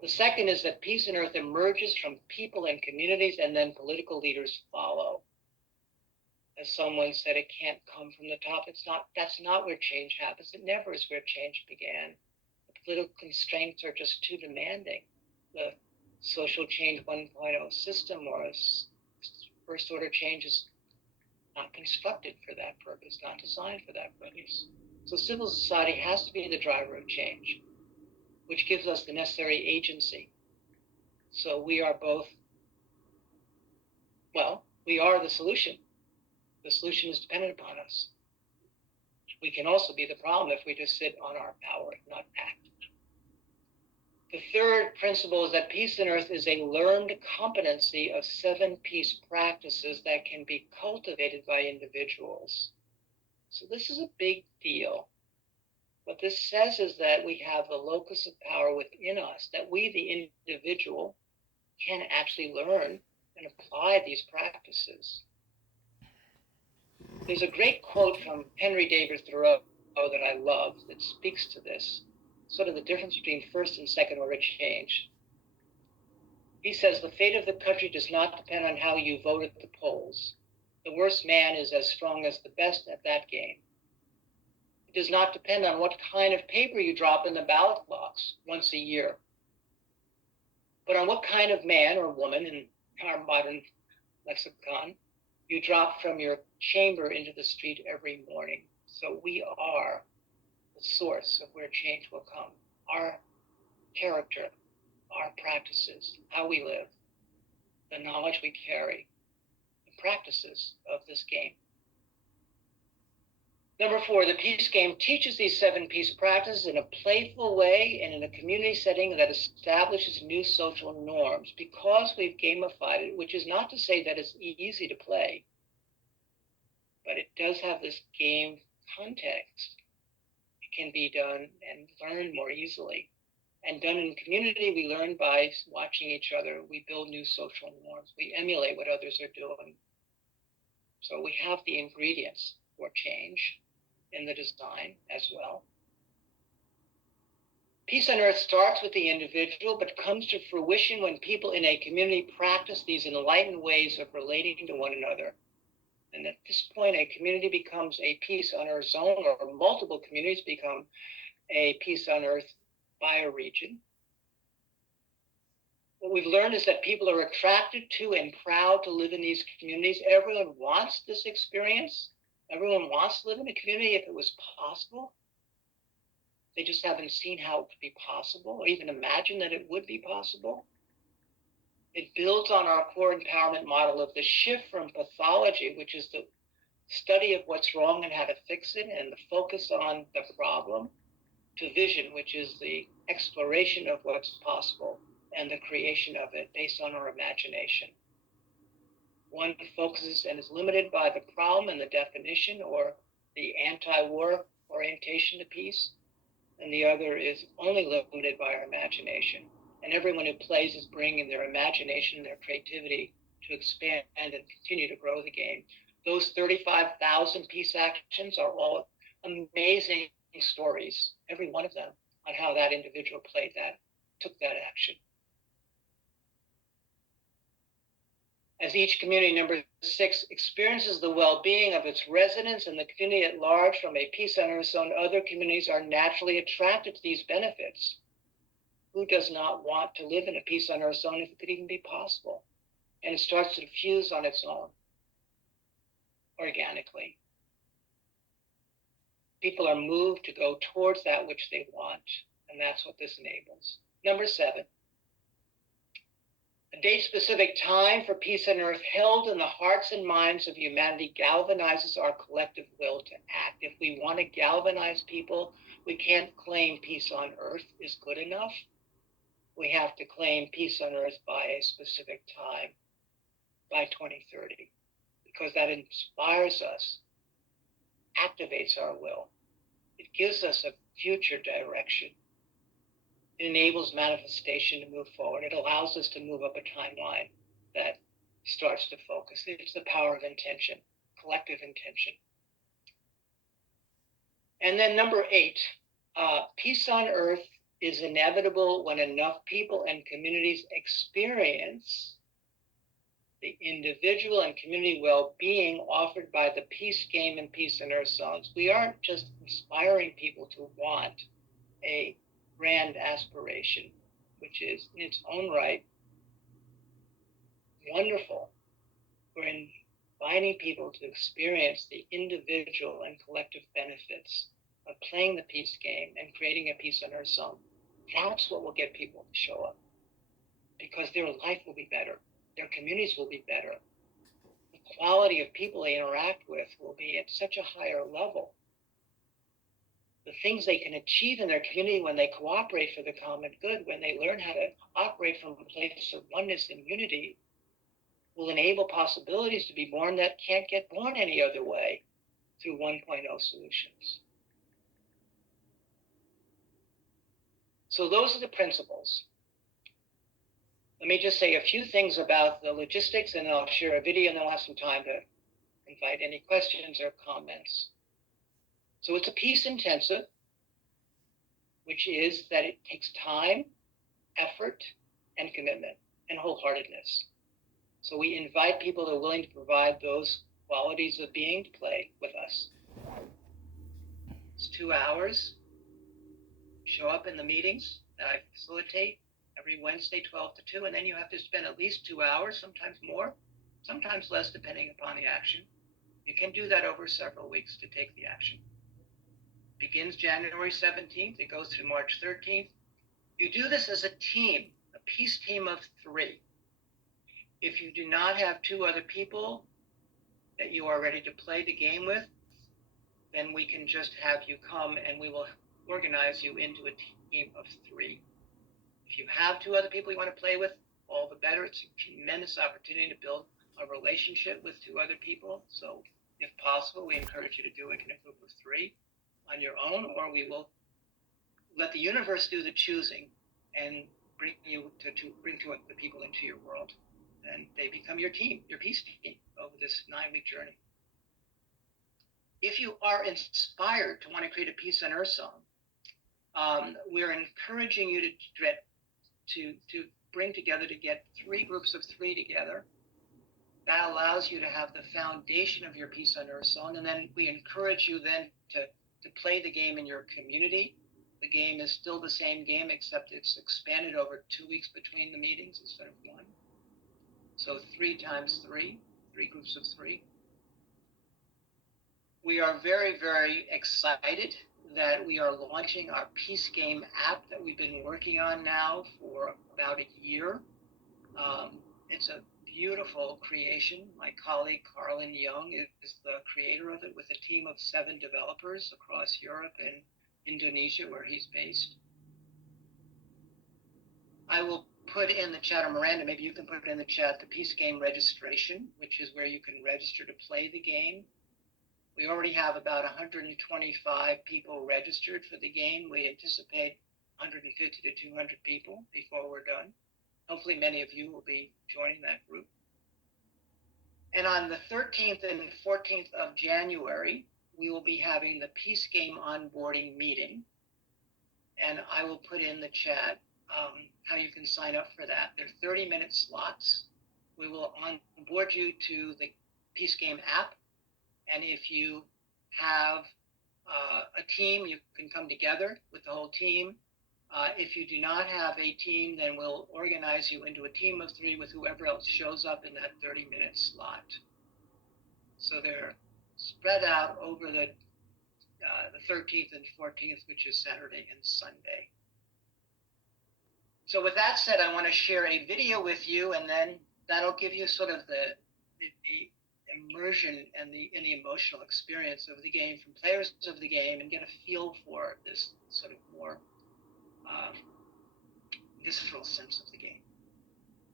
The second is that peace on earth emerges from people and communities, and then political leaders follow. As someone said, it can't come from the top. That's not where change happens. It never is where change began. The political constraints are just too demanding. The social change 1.0 system or a first order change is not constructed for that purpose, not designed for that purpose. So civil society has to be the driver of change, which gives us the necessary agency. So we are both, we are the solution. The solution is dependent upon us. We can also be the problem if we just sit on our power and not act. The third principle is that peace on earth is a learned competency of 7 peace practices that can be cultivated by individuals. So this is a big deal. What this says is that we have the locus of power within us, that we, the individual, can actually learn and apply these practices. There's a great quote from Henry David Thoreau that I love that speaks to this, sort of the difference between first and second order change. He says, the fate of the country does not depend on how you vote at the polls. The worst man is as strong as the best at that game. It does not depend on what kind of paper you drop in the ballot box once a year, but on what kind of man or woman, in our modern lexicon, you drop from your chamber into the street every morning. So we are the source of where change will come. Our character, our practices, how we live, the knowledge we carry, the practices of this game. Number 4, the peace game teaches these 7 peace practices in a playful way and in a community setting that establishes new social norms because we've gamified it, which is not to say that it's easy to play, but it does have this game context. It can be done and learned more easily. And done in community, we learn by watching each other. We build new social norms. We emulate what others are doing. So we have the ingredients for change in the design as well. Peace on earth starts with the individual, but comes to fruition when people in a community practice these enlightened ways of relating to one another. And at this point, a community becomes a peace on earth zone, or multiple communities become a peace on earth bioregion. What we've learned is that people are attracted to and proud to live in these communities. Everyone wants this experience. Everyone wants to live in a community if it was possible. They just haven't seen how it could be possible, or even imagined that it would be possible. It builds on our core empowerment model of the shift from pathology, which is the study of what's wrong and how to fix it, and the focus on the problem, to vision, which is the exploration of what's possible and the creation of it based on our imagination. One focuses and is limited by the problem and the definition or the anti-war orientation to peace, and the other is only limited by our imagination. And everyone who plays is bringing their imagination and their creativity to expand and continue to grow the game. Those 35,000 peace actions are all amazing stories, every one of them, on how that individual played that, took that action. as each community, number 6, experiences the well-being of its residents and the community at large from a peace on earth zone, other communities are naturally attracted to these benefits. Who does not want to live in a peace on earth zone if it could even be possible? And it starts to diffuse on its own, organically. People are moved to go towards that which they want, and that's what this enables. Number 7, a date-specific time for peace on earth held in the hearts and minds of humanity galvanizes our collective will to act. If we want to galvanize people, we can't claim peace on earth is good enough. We have to claim peace on earth by a specific time, by 2030, because that inspires us, activates our will. It gives us a future direction. It enables manifestation to move forward. It allows us to move up a timeline that starts to focus. It's the power of intention, collective intention. And then number 8, peace on earth is inevitable when enough people and communities experience the individual and community well-being offered by the peace game and peace on earth zones. We aren't just inspiring people to want a grand aspiration, which is in its own right wonderful. We're inviting people to experience the individual and collective benefits of playing the peace game and creating a peace on earth zone. That's what will get people to show up, because their life will be better, their communities will be better, the quality of people they interact with will be at such a higher level. The things they can achieve in their community when they cooperate for the common good, when they learn how to operate from a place of oneness and unity, will enable possibilities to be born that can't get born any other way through 1.0 solutions. So those are the principles. Let me just say a few things about the logistics, and then I'll share a video, and then I'll have some time to invite any questions or comments. So it's a peace intensive, which is that it takes time, effort, and commitment, and wholeheartedness. So we invite people who are willing to provide those qualities of being to play with us. It's 2 hours. Show up in the meetings that I facilitate every Wednesday, 12 to 2, and then you have to spend at least 2 hours, sometimes more, sometimes less, depending upon the action. You can do that over several weeks to take the action. Begins January 17th, it goes through March 13th. You do this as a team, a peace team of 3. If you do not have 2 other people that you are ready to play the game with, then we can just have you come and we will organize you into a team of 3. If you have 2 other people you want to play with, all the better. It's a tremendous opportunity to build a relationship with 2 other people. So if possible, we encourage you to do it in a group of 3 on your own, or we will let the universe do the choosing and bring the people into your world. And they become your team, your peace team, over this 9-week journey. If you are inspired to want to create a peace on earth zone, we're encouraging you to bring together, to get 3 groups of 3 together. That allows you to have the foundation of your peace on earth zone, and then we encourage you then to play the game in your community. The game is still the same game, except it's expanded over 2 weeks between the meetings instead of 1. So 3 times 3 groups of 3. We are very, very excited that we are launching our Peace Game app that we've been working on now for about a year. It's a beautiful creation. My colleague Carlin Young is the creator of it, with a team of 7 developers across Europe and Indonesia, where he's based. I will put in the chat, or Miranda, maybe you can put it in the chat, the Peace Game registration, which is where you can register to play the game. We already have about 125 people registered for the game. We anticipate 150 to 200 people before we're done. Hopefully many of you will be joining that group. And on the 13th and 14th of January, we will be having the Peace Game onboarding meeting. And I will put in the chat how you can sign up for that. They're 30-minute slots. We will onboard you to the Peace Game app. And if you have a team, you can come together with the whole team. If you do not have a team, then we'll organize you into a team of 3 with whoever else shows up in that 30-minute slot. So they're spread out over the 13th and 14th, which is Saturday and Sunday. So with that said, I want to share a video with you, and then that'll give you sort of the immersion and the emotional experience of the game from players of the game, and get a feel for this sort of more visceral sense of the game.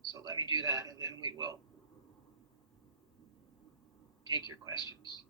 So let me do that, and then we will take your questions.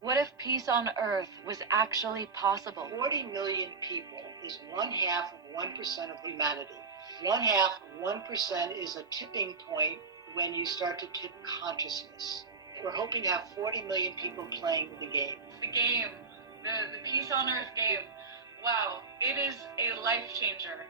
What if peace on Earth was actually possible? 40 million people is 1/2 of 1% of humanity. 1/2 of 1% is a tipping point when you start to tip consciousness. We're hoping to have 40 million people playing the game. The game, the Peace on Earth game, wow, it is a life changer.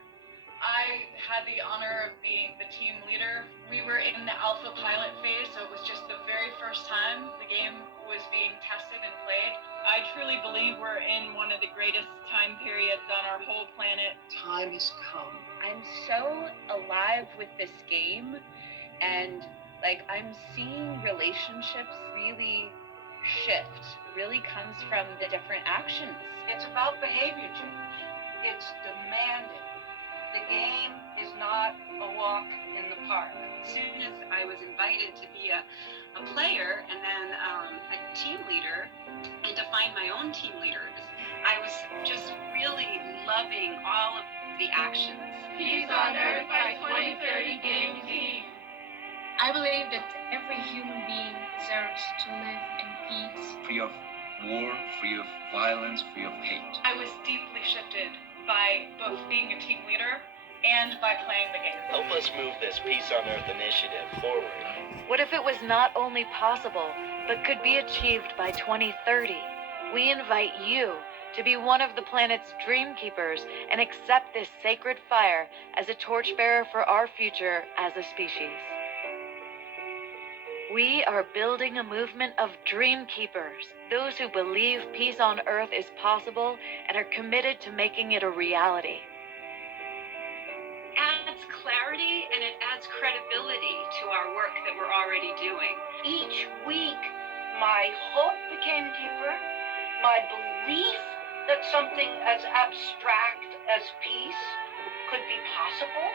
I had the honor of being the team leader. We were in the alpha pilot phase, so it was just the very first time the game was being tested and played. I truly believe we're in one of the greatest time periods on our whole planet. Time has come. I'm so alive with this game, and like I'm seeing relationships really shift. Really comes from the different actions. It's about behavior change. It's demanded. The game is not a walk in the park. As soon as I was invited to be a player and then a team leader and to find my own team leaders, I was just really loving all of the actions. Peace on Earth by 2030 Game Team. I believe that every human being deserves to live in peace. Free of war, free of violence, free of hate. I was deeply shifted by both being a team leader and by playing the game. Help us move this Peace on Earth initiative forward. What if it was not only possible, but could be achieved by 2030? We invite you to be one of the planet's dream keepers and accept this sacred fire as a torchbearer for our future as a species. We are building a movement of dream keepers, those who believe peace on Earth is possible and are committed to making it a reality. Adds clarity and it adds credibility to our work that we're already doing. Each week, my hope became deeper, my belief that something as abstract as peace could be possible,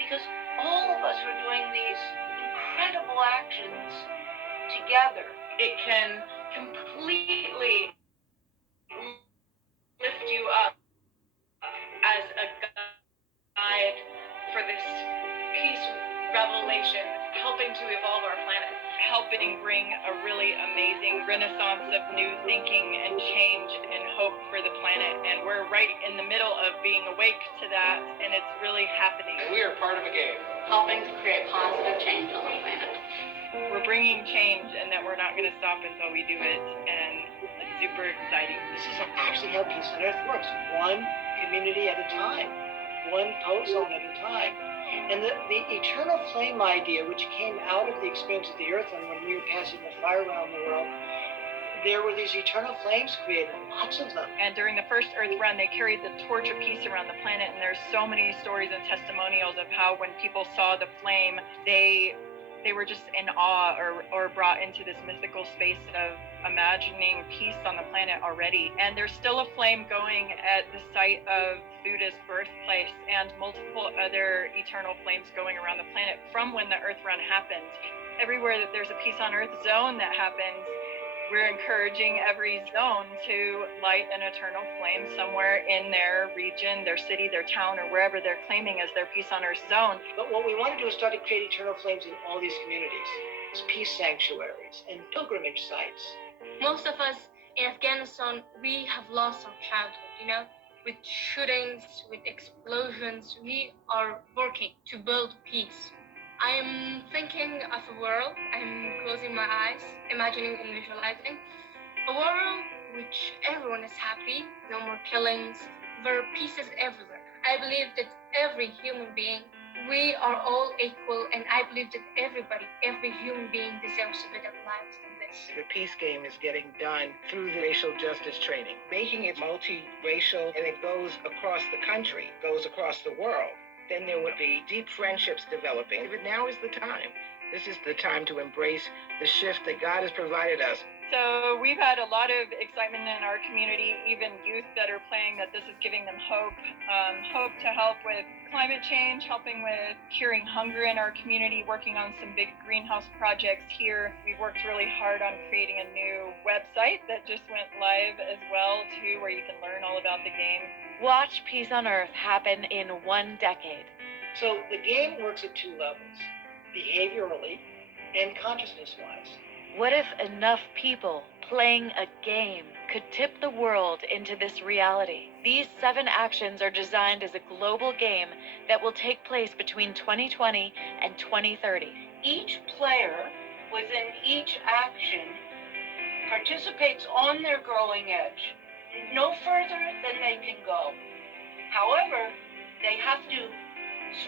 because all of us were doing these incredible actions together. It can completely lift you up as a guide for this peace revelation, helping to evolve our planet, helping bring a really amazing renaissance of new thinking and change and hope for the planet. And we're right in the middle of being awake to that, and it's really happening. We are part of a game, helping to create positive change on the planet. We're bringing change, and that we're not going to stop until we do it, and it's super exciting. This is actually how Peace on Earth works. One community at a time, one zone at a time. And the eternal flame idea, which came out of the experience of the Earth and when we were passing the fire around the world, there were these eternal flames created, lots of them. And during the first Earth run, they carried the torch of peace around the planet, and there's so many stories and testimonials of how when people saw the flame, they were just in awe or brought into this mythical space of imagining peace on the planet already. And there's still a flame going at the site of Buddha's birthplace and multiple other eternal flames going around the planet from when the Earth run happened. Everywhere that there's a Peace on Earth zone that happens, we're encouraging every zone to light an eternal flame somewhere in their region, their city, their town, or wherever they're claiming as their Peace on Earth zone. But what we want to do is start to create eternal flames in all these communities. It's peace sanctuaries and pilgrimage sites. Most of us in Afghanistan, we have lost our childhood, you know, with shootings, with explosions. We are working to build peace. I am thinking of a world, I'm closing my eyes, imagining and visualizing, a world which everyone is happy, no more killings, where peace is everywhere. I believe that every human being, we are all equal, and I believe that every human being deserves a better life than this. The peace game is getting done through the racial justice training, making it multiracial, and it goes across the country, goes across the world. Then there would be deep friendships developing. But now is the time. This is the time to embrace the shift that God has provided us. So we've had a lot of excitement in our community, even youth that are playing, that this is giving them hope, hope to help with climate change, helping with curing hunger in our community, working on some big greenhouse projects here. We've worked really hard on creating a new website that just went live as well, too, where you can learn all about the game. Watch Peace on Earth happen in 1 decade. So the game works at 2 levels, behaviorally and consciousness-wise. What if enough people playing a game could tip the world into this reality? These 7 actions are designed as a global game that will take place between 2020 and 2030. Each player within each action participates on their growing edge, no further than they can go. However, they have to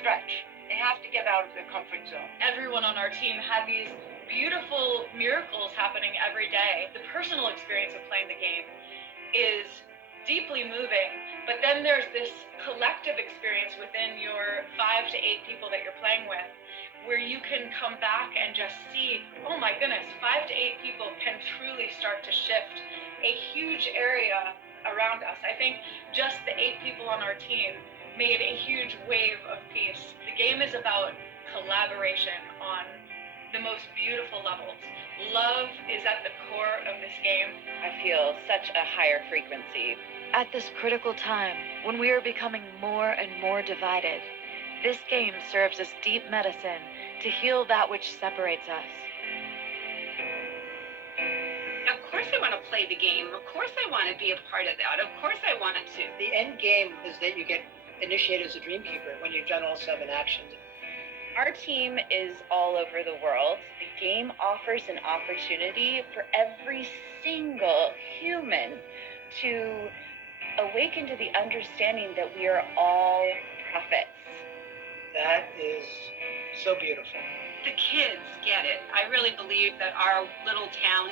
stretch. They have to get out of their comfort zone. Everyone on our team had these beautiful miracles happening every day. The personal experience of playing the game is deeply moving, but then there's this collective experience within your 5 to 8 people that you're playing with, where you can come back and just see, oh my goodness, 5 to 8 people can truly start to shift a huge area around us. I think just the 8 people on our team made a huge wave of peace. The game is about collaboration on the most beautiful levels. Love is at the core of this game. I feel such a higher frequency. At this critical time, when we are becoming more and more divided, this game serves as deep medicine to heal that which separates us. Of course I want to play the game. Of course I want to be a part of that. Of course I want to. The end game is that you get initiated as a Dreamkeeper when you've done all 7 actions. Our team is all over the world. The game offers an opportunity for every single human to awaken to the understanding that we are all prophets. That is so beautiful. The kids get it. I really believe that our little town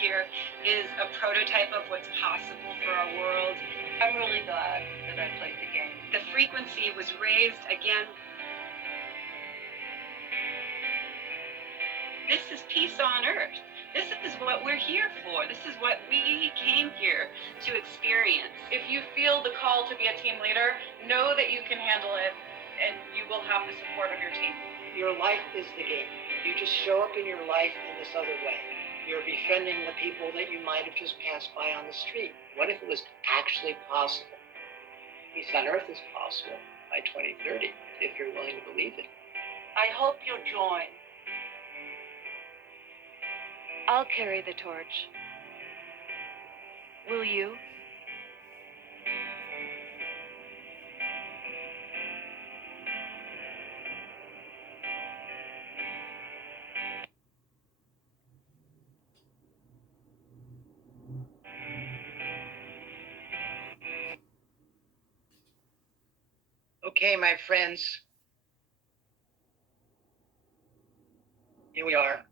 here is a prototype of what's possible for our world. I'm really glad that I played the game. The frequency was raised again. This is peace on earth. This is what we're here for. This is what we came here to experience. If you feel the call to be a team leader, know that you can handle it and you will have the support of your team. Your life is the game. You just show up in your life in this other way. You're befriending the people that you might have just passed by on the street. What if it was actually possible? Peace on earth is possible by 2030, if you're willing to believe it. I hope you'll join. I'll carry the torch. Will you? Okay, my friends. Here we are.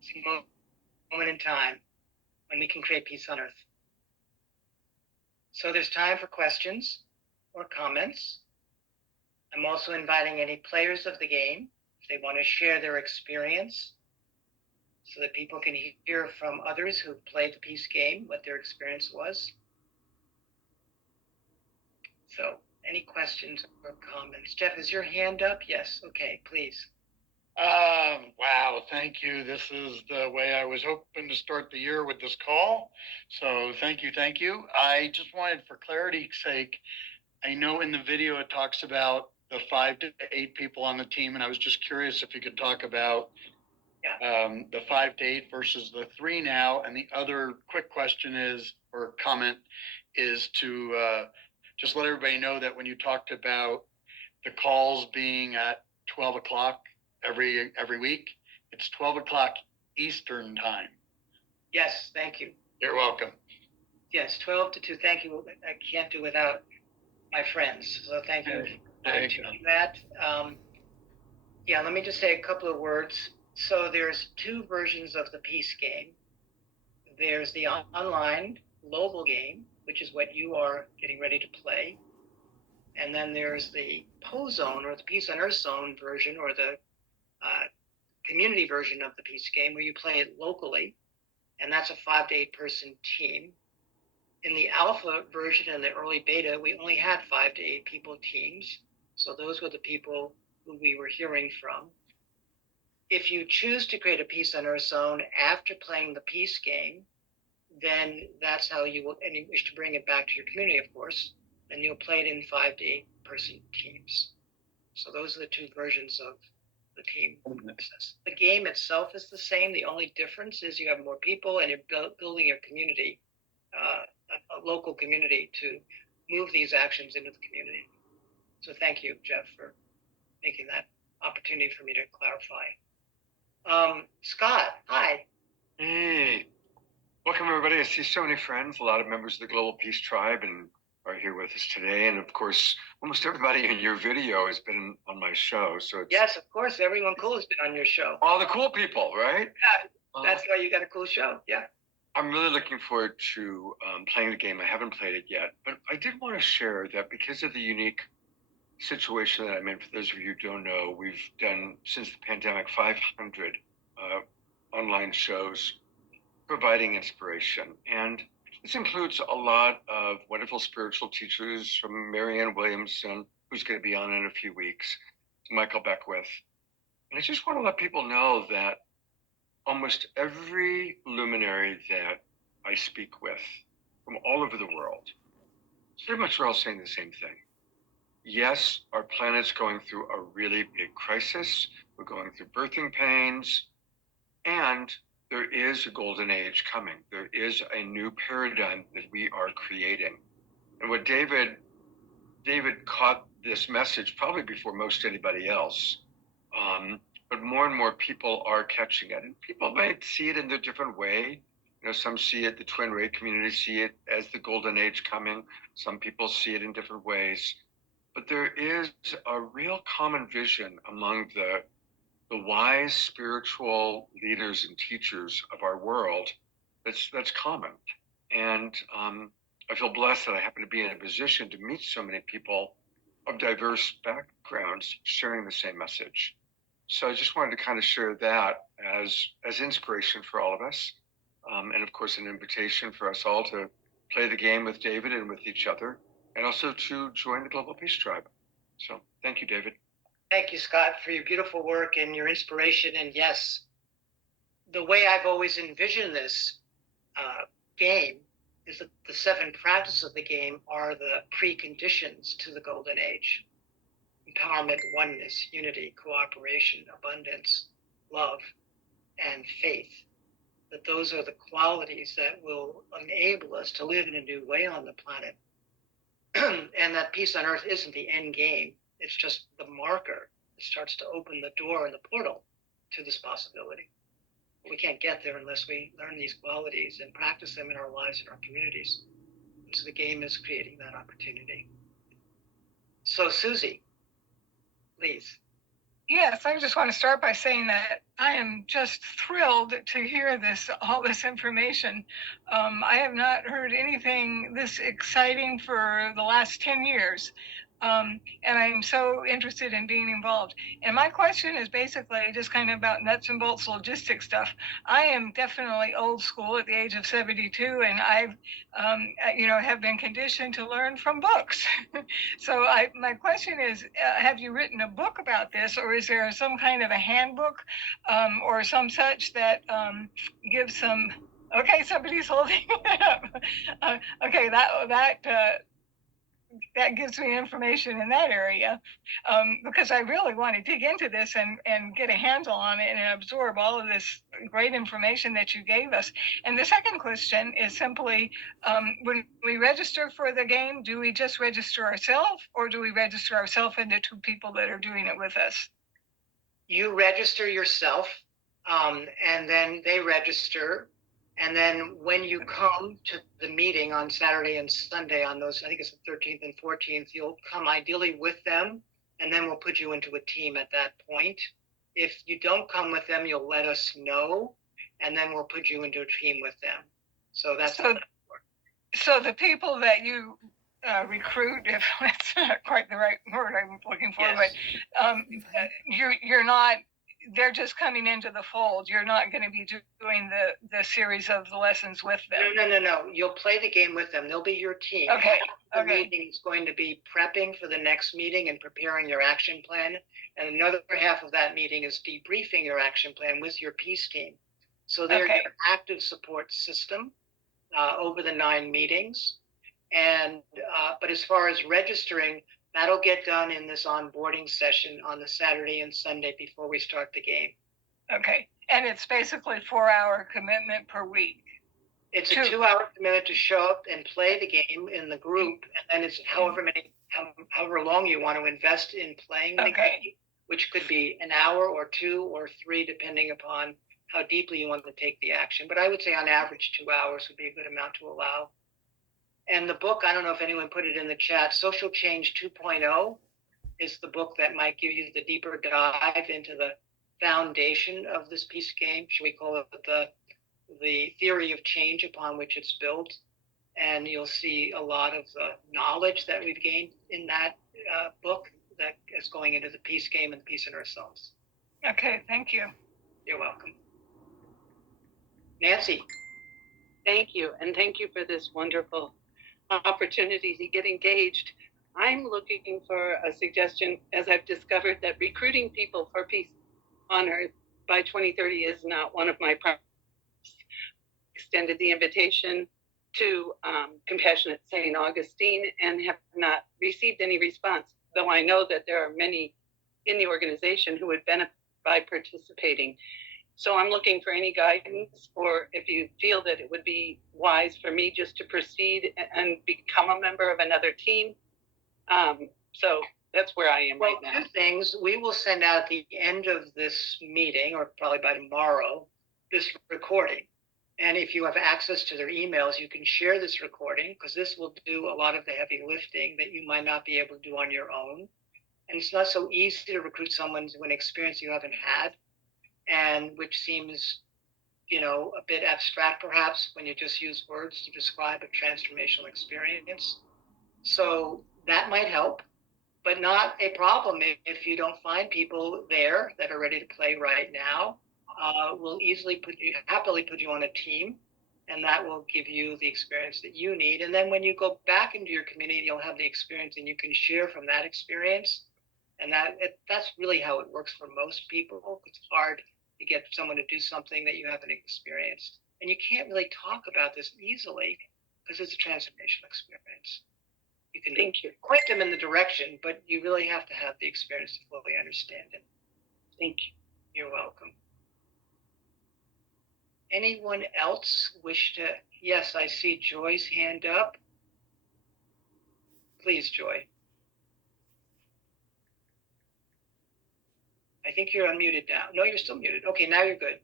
It's a moment in time when we can create peace on earth. So there's time for questions or comments. I'm also inviting any players of the game, if they want to share their experience, so that people can hear from others who've played the peace game, what their experience was. So any questions or comments? Jeff, is your hand up? Yes. Okay, please. Wow, thank you. This is the way I was hoping to start the year with this call. So thank you, thank you. I just wanted, for clarity's sake, I know in the video it talks about the 5 to 8 people on the team, and I was just curious if you could talk about the 5 to 8 versus the 3 now. And the other quick question is, or comment, is to just let everybody know that when you talked about the calls being at 12 o'clock every week, it's 12 o'clock Eastern time. Yes, thank you. You're welcome. Yes, 12 to 2. Thank you. I can't do without my friends. So thank you for that. Yeah, let me just say a couple of words. So there's 2 versions of the peace game. There's the online global game, which is what you are getting ready to play. And then there's the PO Zone, or the Peace on Earth Zone version, or the community version of the peace game, where you play it locally. And that's a 5 to 8 person team. In the alpha version and the early beta, we only had 5 to 8 people teams. So those were the people who we were hearing from. If you choose to create a Peace on Earth Zone after playing the peace game, then that's how you will, and you wish to bring it back to your community, of course, and you'll play it in 5 to 8 person teams. So those are the 2 versions of the team process. The game itself is the same. The only difference is you have more people and you're building your community, a local community, to move these actions into the community. So thank you, Jeff, for making that opportunity for me to clarify. Scott, hi. Hey, welcome everybody. I see so many friends, a lot of members of the Global Peace Tribe, and are here with us today. And of course, almost everybody in your video has been on my show. So it's, yes, of course, everyone cool has been on your show. All the cool people, right? Yeah, that's why you got a cool show. Yeah. I'm really looking forward to playing the game. I haven't played it yet, but I did want to share that because of the unique situation that I'm in, for those of you who don't know, we've done, since the pandemic, 500 online shows providing inspiration. And this includes a lot of wonderful spiritual teachers, from Marianne Williamson, who's going to be on in a few weeks, to Michael Beckwith. And I just want to let people know that almost every luminary that I speak with from all over the world, pretty much we're all saying the same thing. Yes, our planet's going through a really big crisis. We're going through birthing pains, and there is a golden age coming. There is a new paradigm that we are creating. And what David caught this message probably before most anybody else. But more and more people are catching it, and people might see it in their different way. You know, some see it, the Twin Ray community see it as the golden age coming. Some people see it in different ways. But there is a real common vision among the wise spiritual leaders and teachers of our world that's common. And I feel blessed that I happen to be in a position to meet so many people of diverse backgrounds sharing the same message. So I just wanted to kind of share that as inspiration for all of us. And of course, an invitation for us all to play the game with David and with each other, and also to join the Global Peace Tribe. So thank you, David. Thank you, Scott, for your beautiful work and your inspiration. And yes, the way I've always envisioned this game is that the 7 practices of the game are the preconditions to the golden age: empowerment, oneness, unity, cooperation, abundance, love, and faith. That those are the qualities that will enable us to live in a new way on the planet. And that peace on earth isn't the end game. It's just the marker. It starts to open the door and the portal to this possibility. We can't get there unless we learn these qualities and practice them in our lives and our communities. And so the game is creating that opportunity. So Susie, please. Yes, I just want to start by saying that I am just thrilled to hear all this information. I have not heard anything this exciting for the last 10 years. And I'm so interested in being involved. And my question is basically just kind of about nuts and bolts logistics stuff. I am definitely old school at the age of 72, and I've, have been conditioned to learn from books. So my question is, have you written a book about this, or is there some kind of a handbook or some such that gives some? Okay, somebody's holding it up. Okay, that gives me information in that area, because I really want to dig into this and get a handle on it and absorb all of this great information that you gave us. And the second question is simply, when we register for the game, do we just register ourselves, or do we register ourselves and the two people that are doing it with us? You register yourself, and then they register. And then when you come to the meeting on Saturday and Sunday on those, I think it's the 13th and 14th, you'll come ideally with them, and then we'll put you into a team at that point. If you don't come with them, you'll let us know, and then we'll put you into a team with them. So that's so the people that you recruit, if that's not quite the right word I'm looking for, yes. But you're not. They're just coming into the fold. You're not going to be doing the series of the lessons with them. No. You'll play the game with them. They'll be your team. Okay. The meeting is going to be prepping for the next meeting and preparing your action plan. And another half of that meeting is debriefing your action plan with your peace team. So they're your active support system over the 9 meetings. And but as far as registering, that'll get done in this onboarding session on the Saturday and Sunday before we start the game. Okay. And it's basically 4-hour commitment per week. It's a 2-hour commitment to show up and play the game in the group, and then it's however long you want to invest in playing the game, which could be an hour or 2 or 3, depending upon how deeply you want to take the action. But I would say on average 2 hours would be a good amount to allow. And the book, I don't know if anyone put it in the chat, Social Change 2.0 is the book that might give you the deeper dive into the foundation of this peace game. Should we call it the theory of change upon which it's built? And you'll see a lot of the knowledge that we've gained in that book that is going into the peace game and the peace in ourselves. Okay, thank you. You're welcome. Nancy. Thank you, and thank you for this wonderful opportunity to get engaged. I'm looking for a suggestion, as I've discovered that recruiting people for peace on Earth by 2030 is not one of my priorities. Extended the invitation to Compassionate St. Augustine and have not received any response, though I know that there are many in the organization who would benefit by participating. So I'm looking for any guidance, or if you feel that it would be wise for me just to proceed and become a member of another team. So that's where I am right now. 2 things. We will send out at the end of this meeting, or probably by tomorrow, this recording. And if you have access to their emails, you can share this recording, because this will do a lot of the heavy lifting that you might not be able to do on your own. And it's not so easy to recruit someone to an experience you haven't had, and which seems, a bit abstract perhaps when you just use words to describe a transformational experience. So that might help, but not a problem if you don't find people there that are ready to play right now. We'll happily put you on a team, and that will give you the experience that you need. And then when you go back into your community, you'll have the experience, and you can share from that experience. And that's really how it works for most people. It's hard to get someone to do something that you haven't experienced. And you can't really talk about this easily because it's a transformational experience. You can point them in the direction, but you really have to have the experience to fully understand it. Thank you. You're welcome. Anyone else wish to? Yes, I see Joy's hand up. Please, Joy. I think you're unmuted now. No, you're still muted. Okay, now you're good.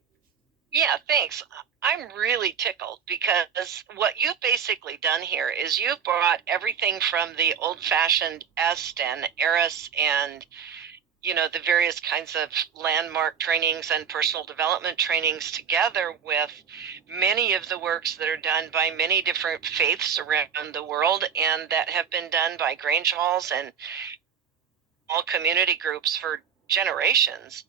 Yeah, thanks. I'm really tickled because what you've basically done here is you've brought everything from the old-fashioned EST and ERIS and, the various kinds of landmark trainings and personal development trainings together with many of the works that are done by many different faiths around the world and that have been done by Grange Halls and community groups for generations,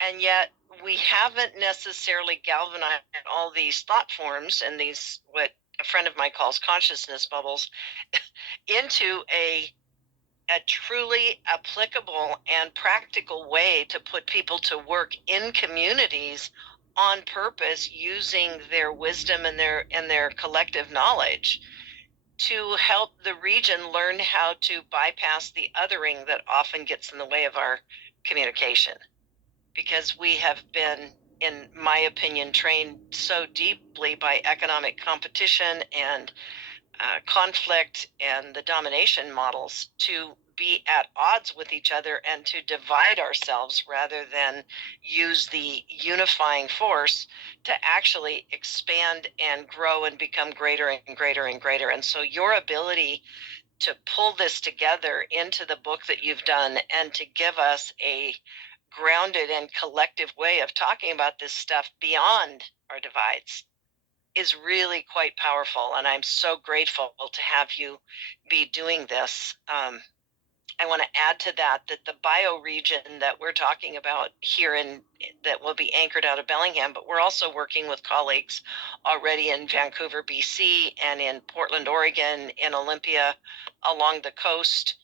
and yet we haven't necessarily galvanized all these thought forms and these, what a friend of mine calls consciousness bubbles, into a truly applicable and practical way to put people to work in communities on purpose, using their wisdom and their collective knowledge to help the region learn how to bypass the othering that often gets in the way of our communication. Because we have been, in my opinion, trained so deeply by economic competition and conflict and the domination models to be at odds with each other and to divide ourselves rather than use the unifying force to actually expand and grow and become greater and greater and greater. And so your ability to pull this together into the book that you've done and to give us a grounded and collective way of talking about this stuff beyond our divides is really quite powerful, and I'm so grateful to have you be doing this. I want to add to that the bioregion that we're talking about here that will be anchored out of Bellingham, but we're also working with colleagues already in Vancouver, BC, and in Portland, Oregon, in Olympia, along the coast,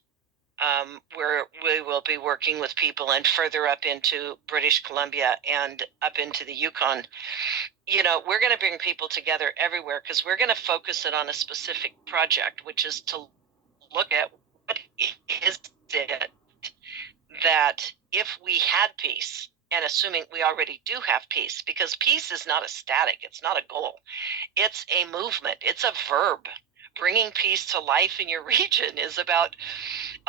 where we will be working with people, and further up into British Columbia and up into the Yukon. You know, we're going to bring people together everywhere because we're going to focus it on a specific project, which is to look at what is it that if we had peace, and assuming we already do have peace, because peace is not a static, it's not a goal, it's a movement, it's a verb. Bringing peace to life in your region is about,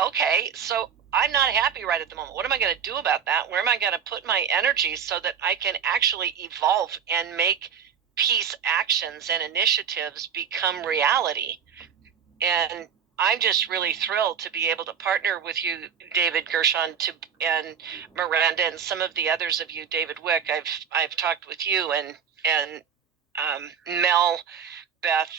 okay, so I'm not happy right at the moment. What am I going to do about that? Where am I going to put my energy so that I can actually evolve and make peace actions and initiatives become reality? And I'm just really thrilled to be able to partner with you, David Gershon, and Miranda, and some of the others of you, David Wick. I've talked with you and Mel, Beth,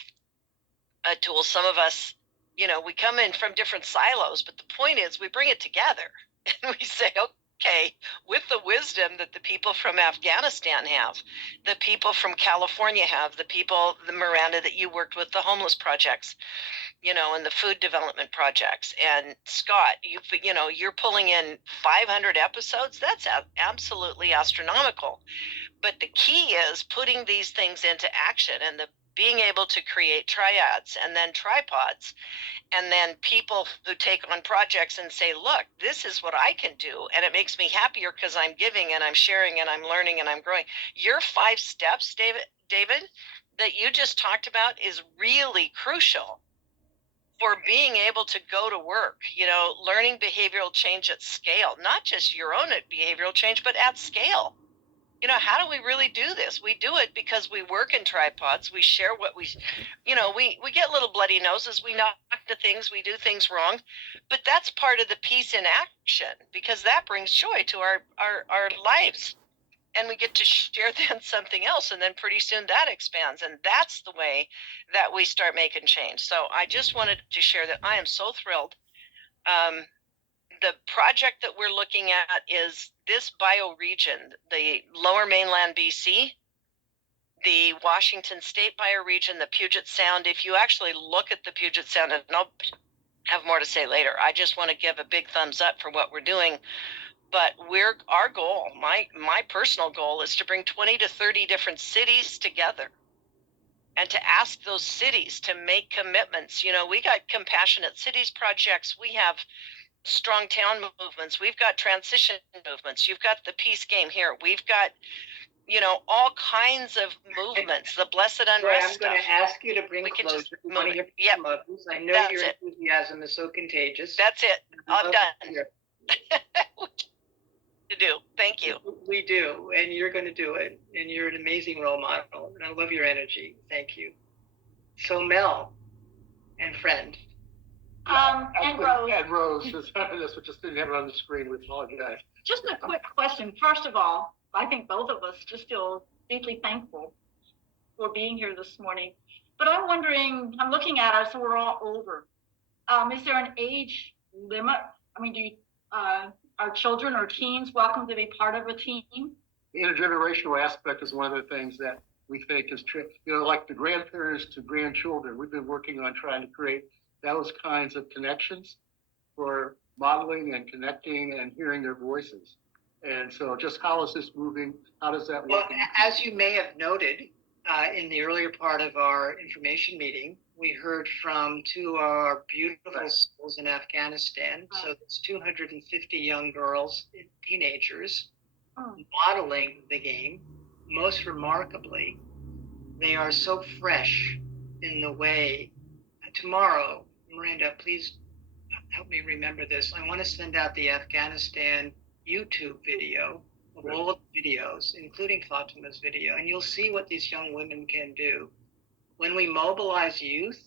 Atul, some of us, you know, we come in from different silos, but the point is we bring it together and we say, okay, with the wisdom that the people from Afghanistan have, the people from California have, the people, the Miranda, that you worked with, the homeless projects, you know, and the food development projects, and Scott, you know, you're pulling in 500 episodes. That's absolutely astronomical. But the key is putting these things into action, and being able to create triads and then tripods, and then people who take on projects and say, look, this is what I can do, and it makes me happier because I'm giving and I'm sharing and I'm learning and I'm growing. Your 5 steps, David, that you just talked about is really crucial for being able to go to work, you know, learning behavioral change at scale, not just your own behavioral change, but at scale. You know, how do we really do this? We do it because we work in tripods. We share what we, you know, we get little bloody noses. We knock the things, we do things wrong, but that's part of the peace in action, because that brings joy to our lives. And we get to share then something else, and then pretty soon that expands, and that's the way that we start making change. So I just wanted to share that I am so thrilled. The project that we're looking at is this bioregion, the Lower Mainland BC, the Washington State bioregion, the Puget Sound. If you actually look at the Puget Sound, and I'll have more to say later, I just want to give a big thumbs up for what we're doing. But our goal, my personal goal, is to bring 20 to 30 different cities together and to ask those cities to make commitments. You know, we got compassionate cities projects. We have strong town movements. We've got transition movements. You've got the peace game here. We've got, you know, all kinds of movements, the blessed unrest stuff. I'm going to ask you to bring closure to one of your mothers. I know your enthusiasm is so contagious. That's it. I'm done. To do. Thank you. We do, and you're going to do it, and you're an amazing role model, and I love your energy. Thank you. So Mel and friend. And Rose. And Rose, this we just didn't have it on the screen. We apologize. Just a quick question. First of all, I think both of us just feel deeply thankful for being here this morning. But I'm wondering, I'm looking at us, so we're all older. Is there an age limit? I mean, our children or teens welcome to be part of a team? The intergenerational aspect is one of the things that we think is true. Like the grandparents to grandchildren, we've been working on trying to create those kinds of connections for modeling and connecting and hearing their voices. And so just how is this moving? How does that work? Well, as you may have noted, in the earlier part of our information meeting, we heard from two of our beautiful schools in Afghanistan. So it's 250 young girls, teenagers, modeling the game. Most remarkably, they are so fresh in the way. Tomorrow, Miranda, please help me remember this. I want to send out the Afghanistan YouTube video of all of the videos, including Fatima's video, and you'll see what these young women can do. When we mobilize youth,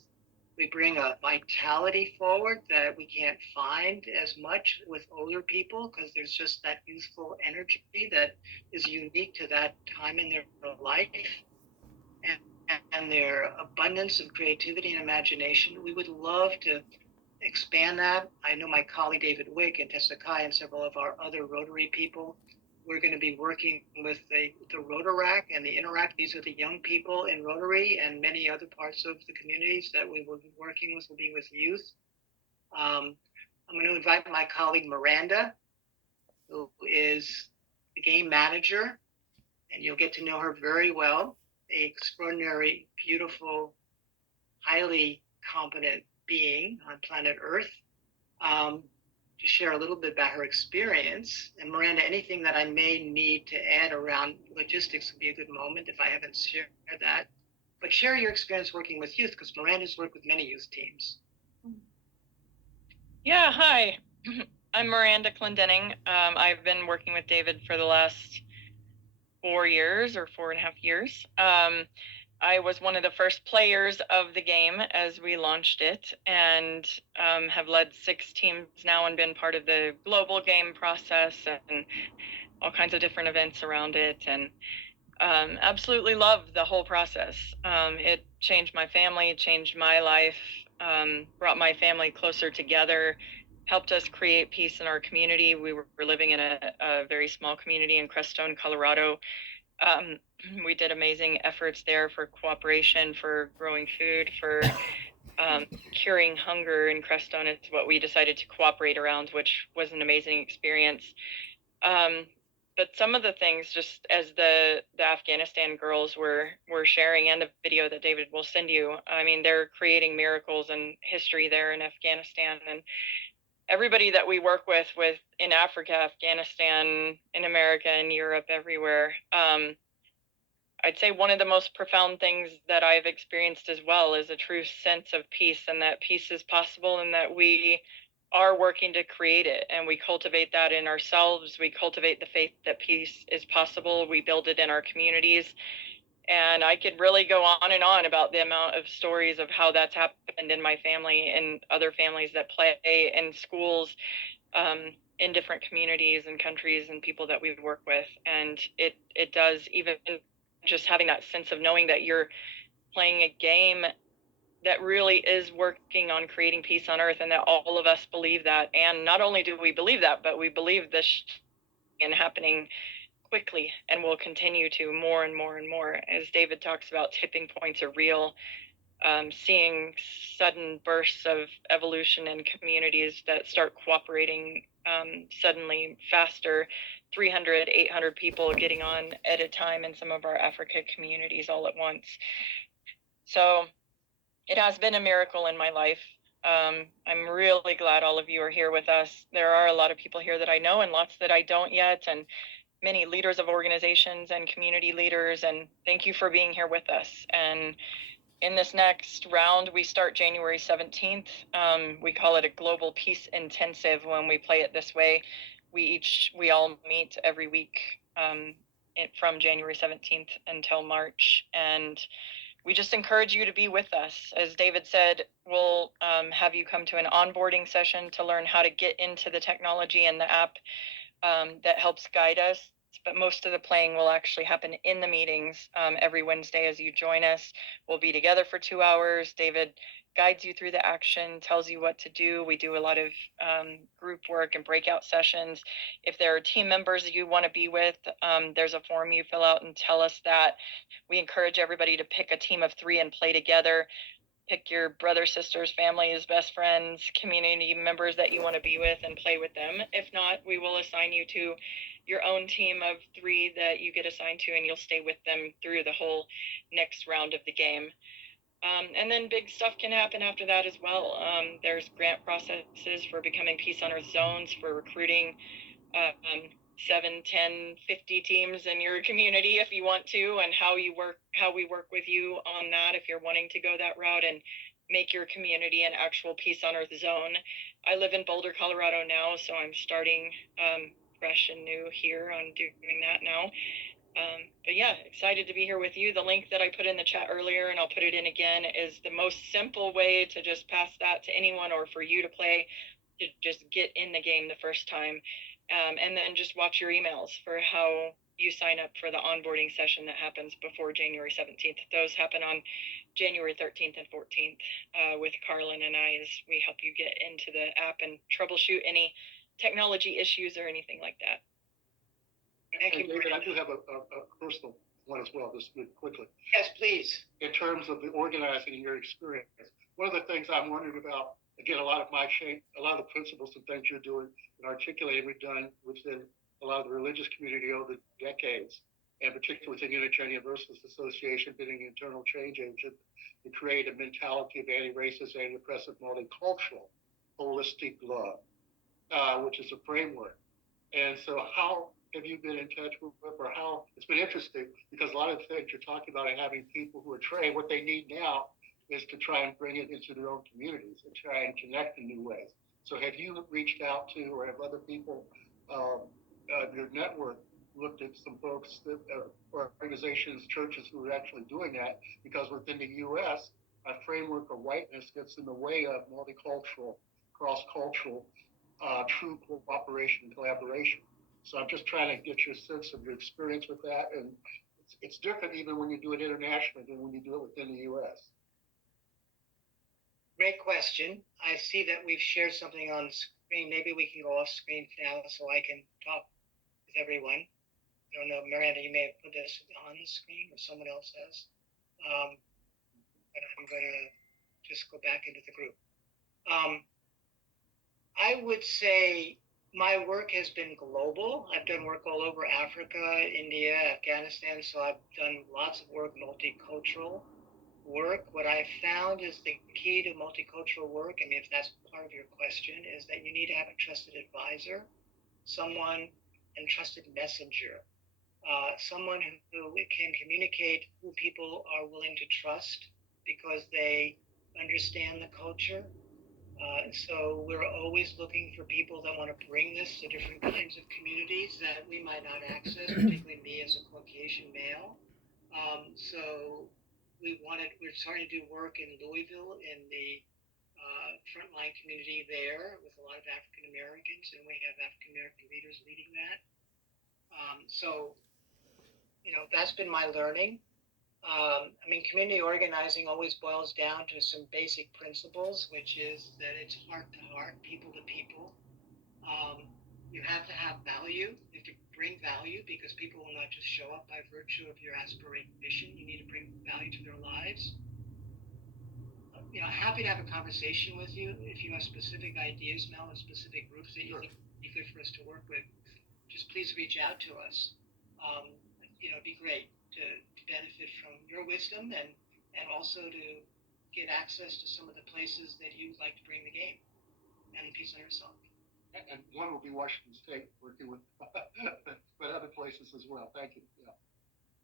we bring a vitality forward that we can't find as much with older people, because there's just that youthful energy that is unique to that time in their life, and their abundance of creativity and imagination. We would love to expand that. I know my colleague David Wick and Tessa Kai and several of our other Rotary people, we're going to be working with the Rotaract and the Interact. These are the young people in Rotary, and many other parts of the communities that we will be working with will be with youth. I'm going to invite my colleague Miranda, who is the game manager, and you'll get to know her very well. An extraordinary, beautiful, highly competent being on planet Earth, to share a little bit about her experience. And Miranda, anything that I may need to add around logistics would be a good moment if I haven't shared that. But share your experience working with youth, because Miranda's worked with many youth teams. Yeah, hi. I'm Miranda Clendenning. I've been working with David for the last 4 years or 4.5 years. I was one of the first players of the game as we launched it, and have led 6 teams now and been part of the global game process and all kinds of different events around it, and absolutely love the whole process. It changed my family, changed my life, brought my family closer together, helped us create peace in our community. We were living in a very small community in Crestone, Colorado. We did amazing efforts there for cooperation, for growing food, for curing hunger in Crestone. It's what we decided to cooperate around, which was an amazing experience. But some of the things, just as the Afghanistan girls were sharing, and the video that David will send you, I mean, they're creating miracles and history there in Afghanistan. And everybody that we work with in Africa, Afghanistan, in America, in Europe, everywhere, I'd say one of the most profound things that I've experienced as well is a true sense of peace, and that peace is possible, and that we are working to create it, and we cultivate that in ourselves. We cultivate the faith that peace is possible. We build it in our communities. And I could really go on and on about the amount of stories of how that's happened in my family and other families that play in schools, in different communities and countries and people that we work with. And it does, even just having that sense of knowing that you're playing a game that really is working on creating peace on earth, and that all of us believe that. And not only do we believe that, but we believe this and happening quickly, and will continue to more and more and more. As David talks about, tipping points are real. Seeing sudden bursts of evolution in communities that start cooperating suddenly faster, 300, 800 people getting on at a time in some of our Africa communities all at once. So it has been a miracle in my life. I'm really glad all of you are here with us. There are a lot of people here that I know and lots that I don't yet, and many leaders of organizations and community leaders, and thank you for being here with us. And in this next round, we start January 17th. We call it a Global Peace Intensive when we play it this way. We all meet every week from January 17th until March, and we just encourage you to be with us. As David said, we'll have you come to an onboarding session to learn how to get into the technology and the app that helps guide us. But most of the playing will actually happen in the meetings every Wednesday as you join us. We'll be together for 2 hours. David guides you through the action, tells you what to do. We do a lot of group work and breakout sessions. If there are team members that you want to be with, there's a form you fill out and tell us that. We encourage everybody to pick a team of 3 and play together. Pick your brothers, sisters, families, best friends, community members that you want to be with and play with them. If not, we will assign you to your own team of 3 that you get assigned to, and you'll stay with them through the whole next round of the game. And then big stuff can happen after that as well. There's grant processes for becoming Peace on Earth zones, for recruiting 7, 10, 50 teams in your community if you want to, and how we work with you on that if you're wanting to go that route and make your community an actual Peace on Earth zone. I live in Boulder, Colorado now, so I'm starting fresh and new here on doing that now. But yeah, excited to be here with you. The link that I put in the chat earlier, and I'll put it in again, is the most simple way to just pass that to anyone or for you to play, to just get in the game the first time. And then just watch your emails for how you sign up for the onboarding session that happens before January 17th. Those happen on January 13th and 14th with Carlin and I, as we help you get into the app and troubleshoot any technology issues or anything like that. Thank you, David, I do have a personal one as well, just really quickly. Yes, please. In terms of the organizing and your experience, one of the things I'm wondering about, again, a lot of the principles and things you're doing and articulating, we've done within a lot of the religious community over the decades, and particularly within Unitarian Universalist Association, being an internal change agent to create a mentality of anti-racist, anti-oppressive, multicultural, holistic love, which is a framework. And so how have you been in touch with, or how, it's been interesting because a lot of the things you're talking about and having people who are trained, what they need now is to try and bring it into their own communities and try and connect in new ways. So have you reached out to, or have other people, your network, looked at some folks that, or organizations, churches who are actually doing that? Because within the U.S., a framework of whiteness gets in the way of multicultural, cross-cultural, true cooperation and collaboration. So I'm just trying to get your sense of your experience with that. And it's different even when you do it internationally than when you do it within the U.S. Great question. I see that we've shared something on screen. Maybe we can go off screen now so I can talk with everyone. I don't know, Miranda, you may have put this on the screen or someone else has. But I'm going to just go back into the group. I would say my work has been global. I've done work all over Africa, India, Afghanistan, so I've done lots of work, multicultural work. What I found is the key to multicultural work, I mean, if that's part of your question, is that you need to have a trusted advisor, someone, and trusted messenger, someone who can communicate who people are willing to trust because they understand the culture. So we're always looking for people that want to bring this to different kinds of communities that we might not access, particularly me as a Caucasian male. So we're starting to do work in Louisville in the frontline community there with a lot of African Americans, and we have African American leaders leading that. So, that's been my learning. I mean, community organizing always boils down to some basic principles, which is that it's heart to heart, people to people. You have to have value. You have to bring value because people will not just show up by virtue of your aspiration. You need to bring value to their lives. Happy to have a conversation with you if you have specific ideas, Mel, and specific groups that you think would be good for us to work with. Just please reach out to us. It'd be great to benefit from your wisdom and also to get access to some of the places that you'd like to bring the game and the Peace on Earth Zone. And one will be Washington State, working with, but other places as well. Thank you. Yeah.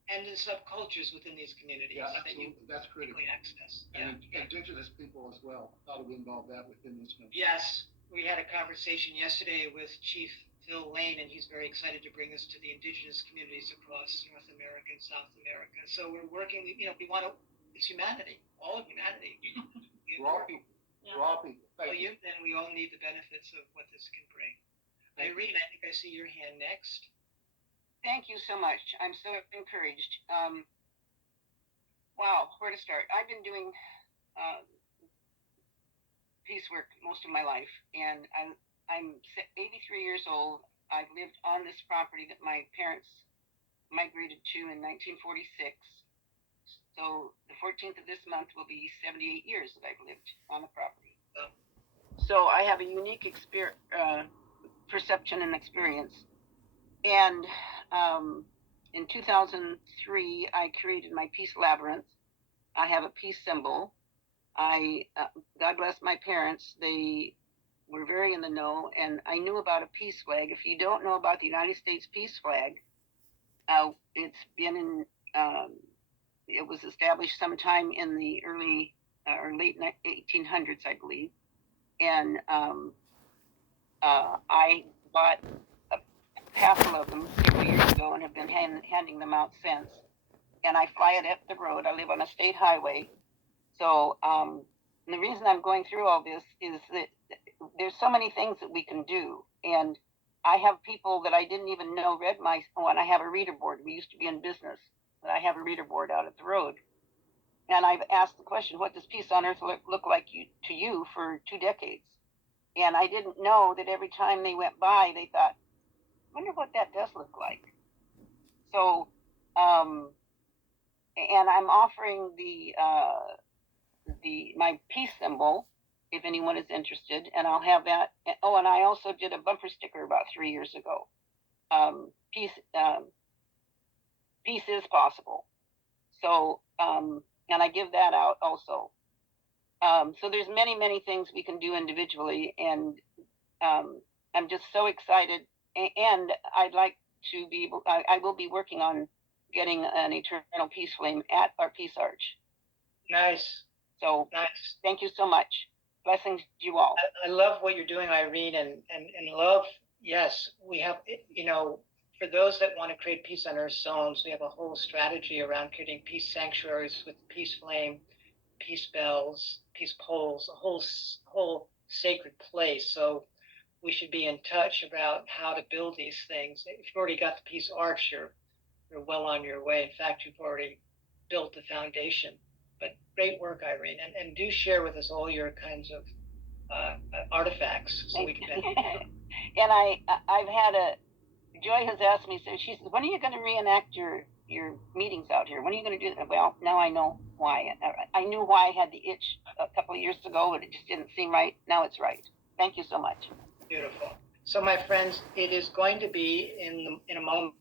And the subcultures within these communities that you that's critical. Access. And indigenous people as well. How do we involve that within this mission? Yes, we had a conversation yesterday with Chief Phil Lane, and he's very excited to bring us to the indigenous communities across North America and South America. So we're working. We want to. It's humanity, all of humanity. We're all people. Yeah. We're all people. Then we all need the benefits of what this can bring. Irene, I think I see your hand next. Thank you so much. I'm so encouraged. Wow, where to start? I've been doing peace work most of my life, and I'm 83 years old. I've lived on this property that my parents migrated to in 1946. So the 14th of this month will be 78 years that I've lived on the property. So I have a unique perception and experience. And in 2003, I created my peace labyrinth. I have a peace symbol. God bless my parents. They were very in the know, and I knew about a peace flag. If you don't know about the United States peace flag, it's been in, it was established sometime in the early or late 1800s, I believe. And I bought a passel of them several years ago and have been handing them out since. And I fly it up the road. I live on a state highway. So the reason I'm going through all this is that there's so many things that we can do. And I have people that I didn't even know read my, when I have a reader board. We used to be in business, but I have a reader board out at the road. And I've asked the question, what does peace on earth look like to you for 2 decades? And I didn't know that every time they went by, they thought, wonder what that does look like. So, and I'm offering my peace symbol, if anyone is interested, and I'll have that. Oh, and I also did a bumper sticker about 3 years ago. Peace is possible. So, and I give that out also. So there's many, many things we can do individually, and I'm just so excited. And I'd like to be able, I will be working on getting an eternal peace flame at our Peace Arch. Nice. So nice. Thank you so much. Blessings to you all. I love what you're doing, Irene, and love, yes, we have, you know, for those that want to create peace on earth zones, we have a whole strategy around creating peace sanctuaries with peace flame, peace bells, peace poles, a whole sacred place. So we should be in touch about how to build these things. If you've already got the Peace Arch, you're well on your way. In fact, you've already built the foundation. But great work, Irene, and do share with us all your kinds of artifacts so we can benefit from. And I've had Joy has asked me, so she says, when are you going to reenact your meetings out here? When are you going to do that? Well, now I know why. I knew why I had the itch a couple of years ago, but it just didn't seem right. Now it's right. Thank you so much. Beautiful. So my friends, it is going to be in a moment,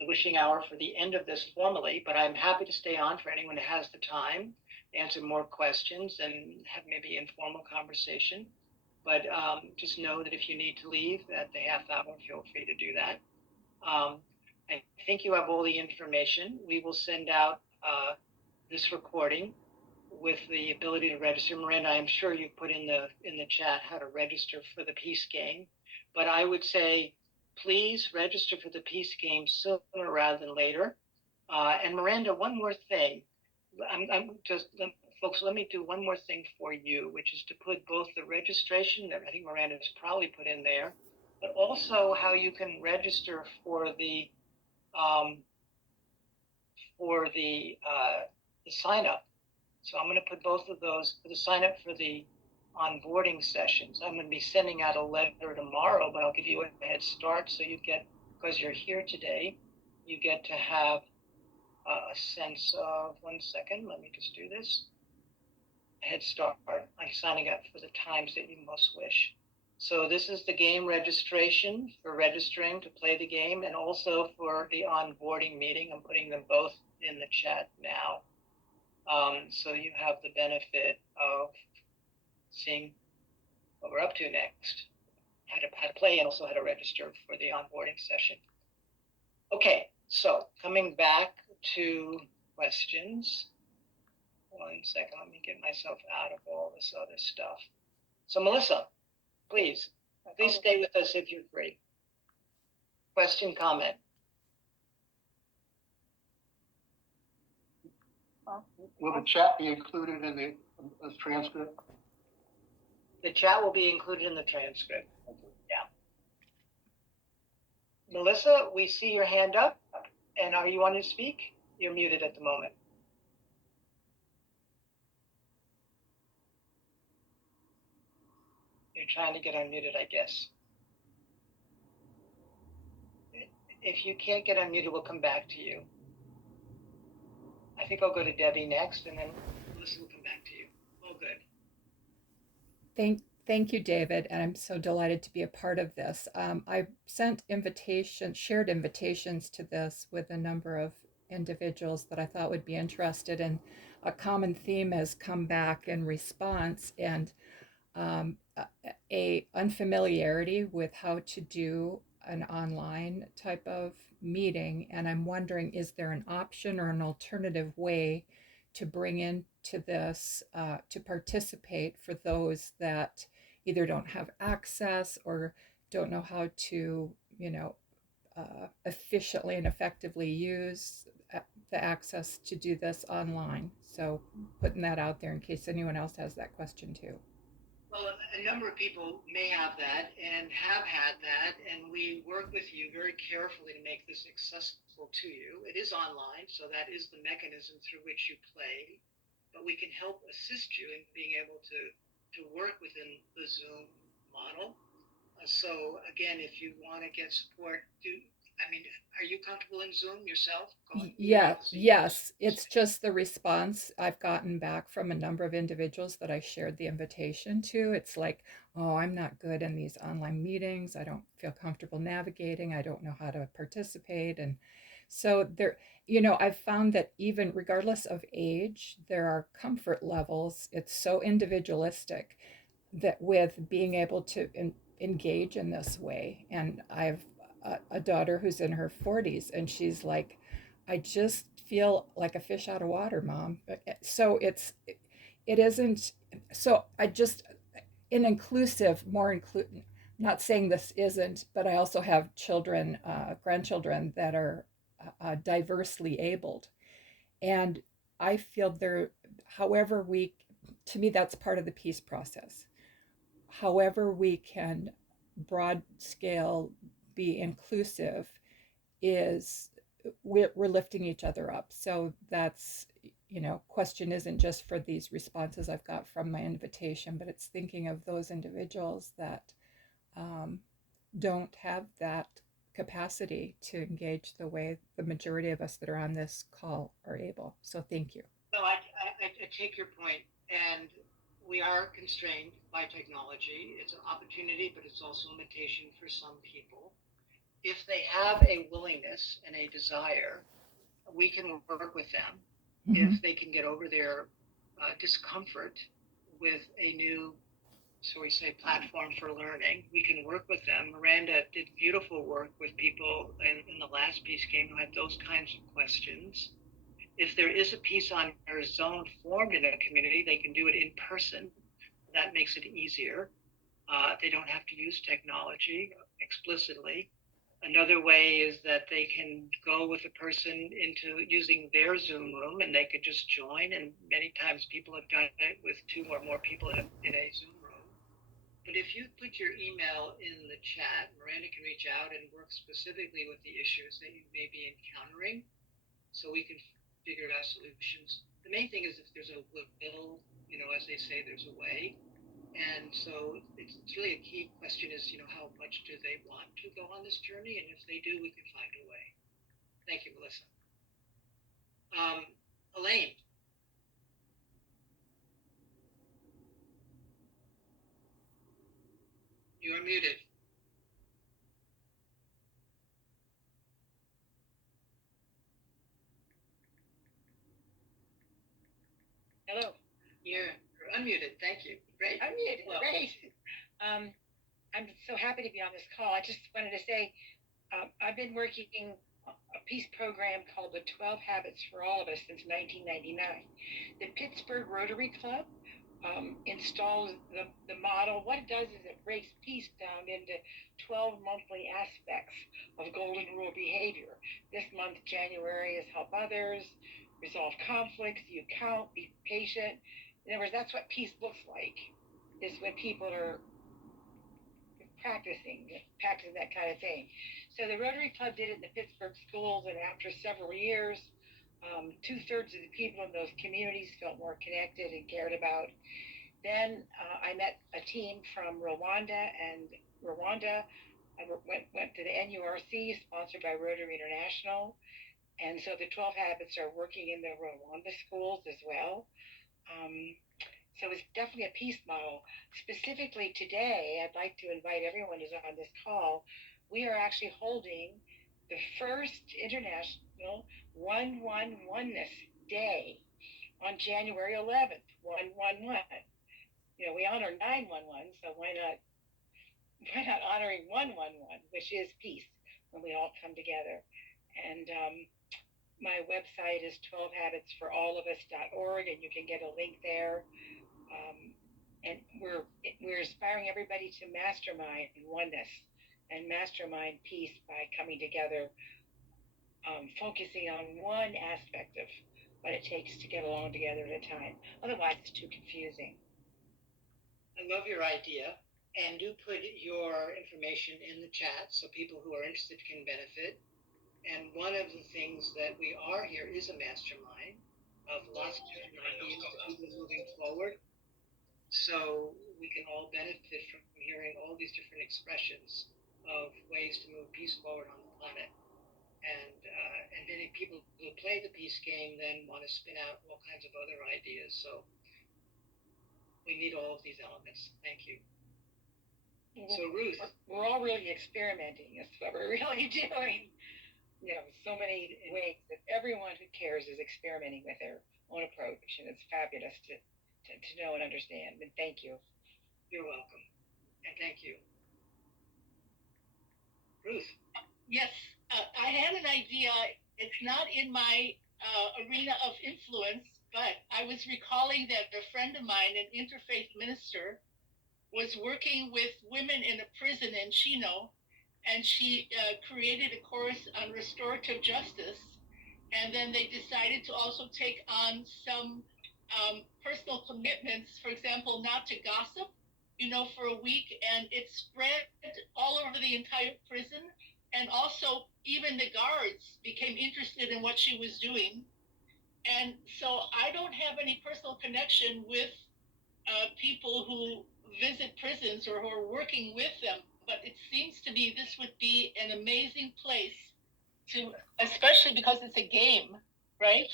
the wishing hour for the end of this formally, but I'm happy to stay on for anyone who has the time, answer more questions and have maybe informal conversation. But just know that if you need to leave at the half hour, feel free to do that. I think you have all the information. We will send out this recording with the ability to register. Miranda, I'm sure you put in the chat how to register for the Peace Game, but I would say please register for the Peace Game sooner rather than later. And Miranda, one more thing. Folks, let me do one more thing for you, which is to put both the registration that I think Miranda has probably put in there, but also how you can register for the sign up. So I'm going to put both of those for the sign up for the onboarding sessions. I'm going to be sending out a letter tomorrow, but I'll give you a head start so you get, because you're here today, you get to have a sense of, 1 second, let me just do this. A head start by signing up for the times that you most wish. So this is the game registration for registering to play the game, and also for the onboarding meeting. I'm putting them both in the chat now. So you have the benefit of seeing what we're up to next, how to play, and also how to register for the onboarding session. Okay, so coming back to questions. 1 second, let me get myself out of all this other stuff. So Melissa, please stay with us if you're free. Question, comment? Will the chat be included in the transcript? The chat will be included in the transcript. Yeah. Melissa, we see your hand up, and are you wanting to speak? You're muted at the moment. You're trying to get unmuted, I guess. If you can't get unmuted, we'll come back to you. I think I'll go to Debbie next, and then Melissa will come back to you. All good. Thank you, David, and I'm so delighted to be a part of this. I sent shared invitations to this with a number of individuals that I thought would be interested, and a common theme has come back in response, and a unfamiliarity with how to do an online type of meeting. And I'm wondering, is there an option or an alternative way to bring into this to participate for those that either don't have access or don't know how to, efficiently and effectively use the access to do this online? So putting that out there in case anyone else has that question too. Well, a number of people may have that and have had that, and we work with you very carefully to make this accessible to you. It is online, so that is the mechanism through which you play, but we can help assist you in being able to work within the Zoom model. So again, if you want to get support, are you comfortable in Zoom yourself? Yes. It's just the response I've gotten back from a number of individuals that I shared the invitation to. It's like, oh, I'm not good in these online meetings. I don't feel comfortable navigating. I don't know how to participate. And so there, I've found that even regardless of age, there are comfort levels. It's so individualistic that with being able to engage in this way. And I've a daughter who's in her 40s, and she's like, I just feel like a fish out of water, Mom. So it isn't. So I just not saying this isn't, but I also have children, grandchildren that are diversely abled, and I feel to me, that's part of the peace process. However we can broad scale be inclusive is we're lifting each other up. So that's, question isn't just for these responses I've got from my invitation, but it's thinking of those individuals that don't have that capacity to engage the way the majority of us that are on this call are able. So thank you. No, I take your point, and we are constrained by technology. It's an opportunity, but it's also a limitation for some people. If they have a willingness and a desire, we can work with them. Mm-hmm. If they can get over their discomfort with a new, so we say, platform for learning, we can work with them. Miranda did beautiful work with people in the last Peace Game who had those kinds of questions. If there is a Peace on Air zone formed in a community, they can do it in person. That makes it easier. They don't have to use technology explicitly. Another way is that they can go with a person into using their Zoom room, and they could just join. And many times people have done it with 2 or more people in a Zoom room. But if you put your email in the chat, Miranda can reach out and work specifically with the issues that you may be encountering, so we can figure out solutions. The main thing is if there's a will, as they say, there's a way. And so it's really a key question is, how much do they want to go on this journey? And if they do, we can find a way. Thank you, Melissa. Elaine. You are muted. Hello. You're unmuted. Thank you. Great. Unmuted. Well, great. I'm so happy to be on this call. I just wanted to say I've been working a peace program called the 12 Habits for All of Us since 1999. The Pittsburgh Rotary Club installs the model. What it does is it breaks peace down into 12 monthly aspects of golden rule behavior. This month, January, is help others, resolve conflicts, you count, be patient. In other words, that's what peace looks like, is when people are practicing that kind of thing. So the Rotary Club did it in the Pittsburgh schools, and after several years, 2/3 of the people in those communities felt more connected and cared about. Then I met a team from Rwanda, and Rwanda I went to the NURC, sponsored by Rotary International. And so the 12 Habits are working in the Rwanda schools as well. So it's definitely a peace model. Specifically today, I'd like to invite everyone who's on this call. We are actually holding the first International 111ness Day on January 11th, 111. You know, we honor 911, so why not honoring 111, which is peace, when we all come together. And my website is 12habitsforallofus.org, and you can get a link there. And we're inspiring everybody to mastermind oneness and mastermind peace by coming together, focusing on one aspect of what it takes to get along together at a time. Otherwise, it's too confusing. I love your idea, and do put your information in the chat so people who are interested can benefit. And one of the things that we are here is a mastermind of lots of different ideas to people moving forward. So we can all benefit from hearing all these different expressions of ways to move peace forward on the planet. And many people who play the peace game then want to spin out all kinds of other ideas. So we need all of these elements. Thank you. So Ruth, we're all really experimenting. That's what we're really doing. You know, so many ways that everyone who cares is experimenting with their own approach, and it's fabulous to know and understand. And thank you. You're welcome. And thank you. Ruth. Yes, I had an idea. It's not in my arena of influence, but I was recalling that a friend of mine, an interfaith minister, was working with women in a prison in Chino, and she created a course on restorative justice. And then they decided to also take on some personal commitments, for example, not to gossip, for a week. And it spread all over the entire prison. And also, even the guards became interested in what she was doing. And so I don't have any personal connection with people who visit prisons or who are working with them, but it seems to me this would be an amazing place to, especially because it's a game, right?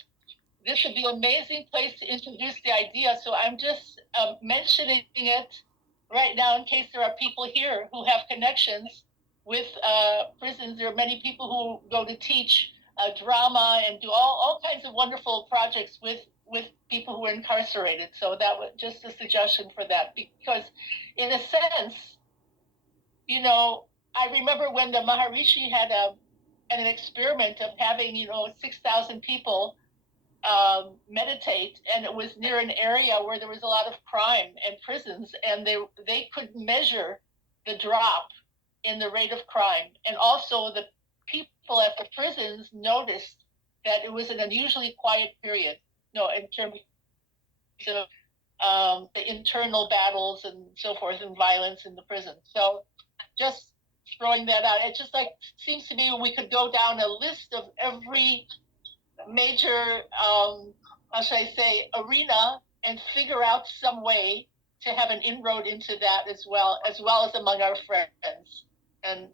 This would be an amazing place to introduce the idea. So I'm just mentioning it right now in case there are people here who have connections with prisons. There are many people who go to teach drama and do all kinds of wonderful projects with people who are incarcerated. So that was just a suggestion for that, because in a sense, I remember when the Maharishi had an experiment of having, 6,000 people meditate, and it was near an area where there was a lot of crime and prisons, and they could measure the drop in the rate of crime. And also the people at the prisons noticed that it was an unusually quiet period, in terms of the internal battles and so forth and violence in the prison. So just throwing that out. It just seems to me we could go down a list of every major, arena and figure out some way to have an inroad into that as well as among our friends. And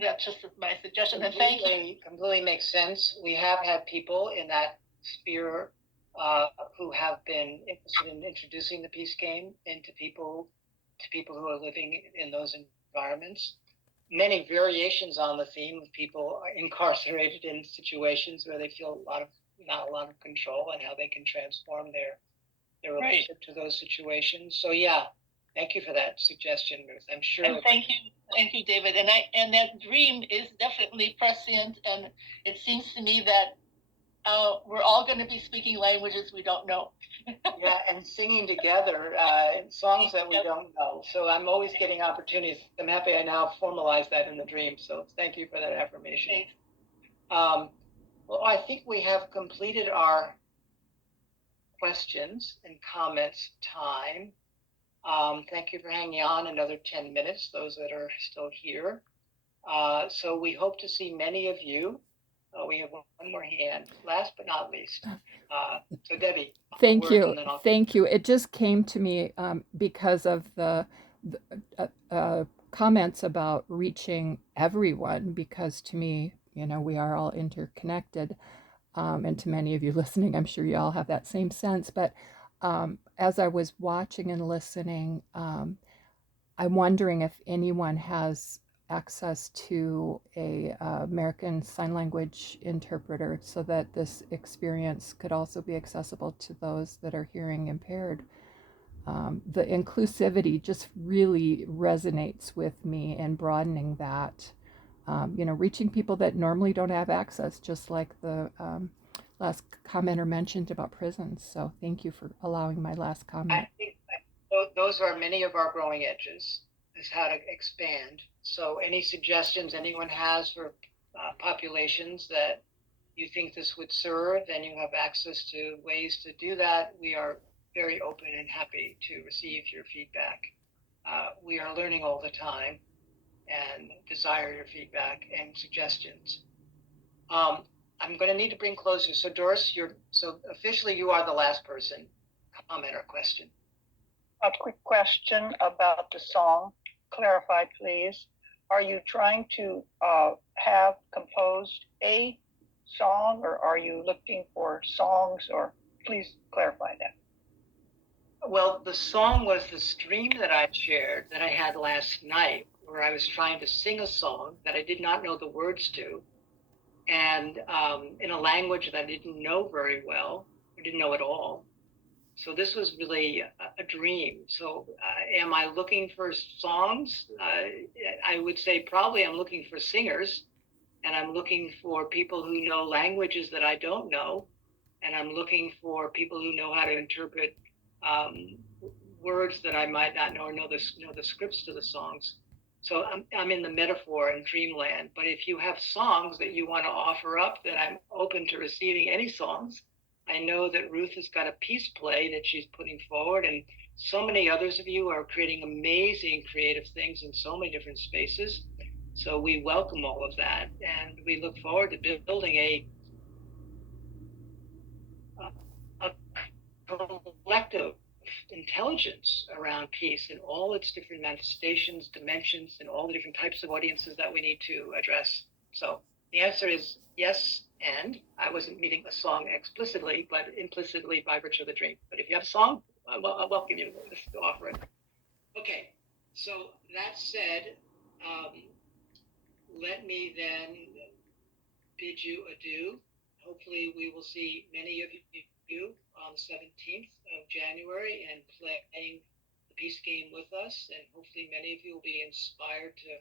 that's just my suggestion. And thank you. Completely makes sense. We have had people in that sphere who have been interested in introducing the peace game into people who are living in those environments. Many variations on the theme of people incarcerated in situations where they feel not a lot of control, and how they can transform their relationship to those situations. So yeah, thank you for that suggestion, Ruth. I'm sure. And thank you, David. And that dream is definitely prescient, and it seems to me that we're all going to be speaking languages we don't know. Yeah, and singing together songs that we don't know. So I'm always getting opportunities. I'm happy I now formalize that in the dream. So thank you for that affirmation. Thanks. Well, I think we have completed our questions and comments time. Thank you for hanging on another 10 minutes, those that are still here. So we hope to see many of you Oh, we have one more hand. Last but not least. So Debbie. Thank words, you. and then I'll- Thank you. It just came to me because of the comments about reaching everyone, because to me, we are all interconnected. And to many of you listening, I'm sure you all have that same sense. But as I was watching and listening, I'm wondering if anyone has access to a American Sign Language interpreter, so that this experience could also be accessible to those that are hearing impaired. The inclusivity just really resonates with me, and broadening that, reaching people that normally don't have access, just like the last commenter mentioned about prisons. So thank you for allowing my last comment. I think those are many of our growing edges, is how to expand. So any suggestions anyone has for populations that you think this would serve, and you have access to ways to do that, we are very open and happy to receive your feedback. We are learning all the time and desire your feedback and suggestions. I'm going to need to bring closer. So Doris, officially you are the last person. Comment or question? A quick question about the song. Clarify, please. Are you trying to have composed a song, or are you looking for songs? Or please clarify that. Well, the song was the stream that I shared that I had last night, where I was trying to sing a song that I did not know the words to, and in a language that I didn't know very well, or didn't know at all. So this was really a dream. So am I looking for songs? I would say probably I'm looking for singers, and I'm looking for people who know languages that I don't know, and I'm looking for people who know how to interpret words that I might not know, or know the scripts to the songs. So I'm in the metaphor and dreamland. But if you have songs that you want to offer up, then I'm open to receiving any songs. I know that Ruth has got a piece play that she's putting forward, and so many others of you are creating amazing creative things in so many different spaces. So we welcome all of that, and we look forward to building a collective intelligence around peace in all its different manifestations, dimensions, and all the different types of audiences that we need to address. So the answer is yes, and I wasn't meaning a song explicitly, but implicitly by virtue of the dream. But if you have a song, I'll welcome you to offer it. Okay, so that said, let me then bid you adieu. Hopefully we will see many of you on the 17th of January and playing the peace game with us, and hopefully many of you will be inspired to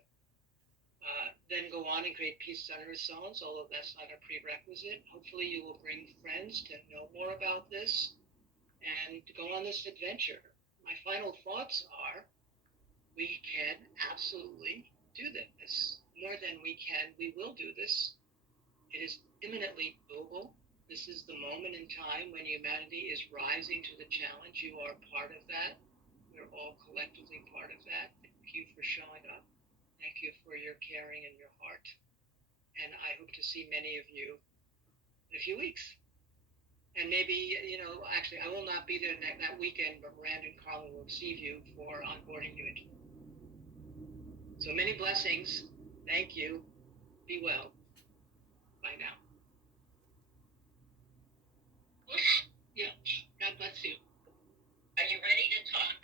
then go on and create peace center zones, although that's not a prerequisite. Hopefully you will bring friends to know more about this and to go on this adventure. My final thoughts are, we can absolutely do this. More than we can, we will do this. It is imminently doable. This is the moment in time when humanity is rising to the challenge. You are part of that. We're all collectively part of that. Thank you for showing up. Thank you for your caring and your heart. And I hope to see many of you in a few weeks. And maybe, actually, I will not be there that weekend, but Miranda and Carla will receive you for onboarding you. So many blessings. Thank you. Be well. Bye now. Yeah, God bless you. Are you ready to talk?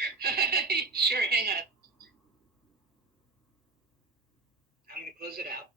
Sure, hang on. I'm going to close it out.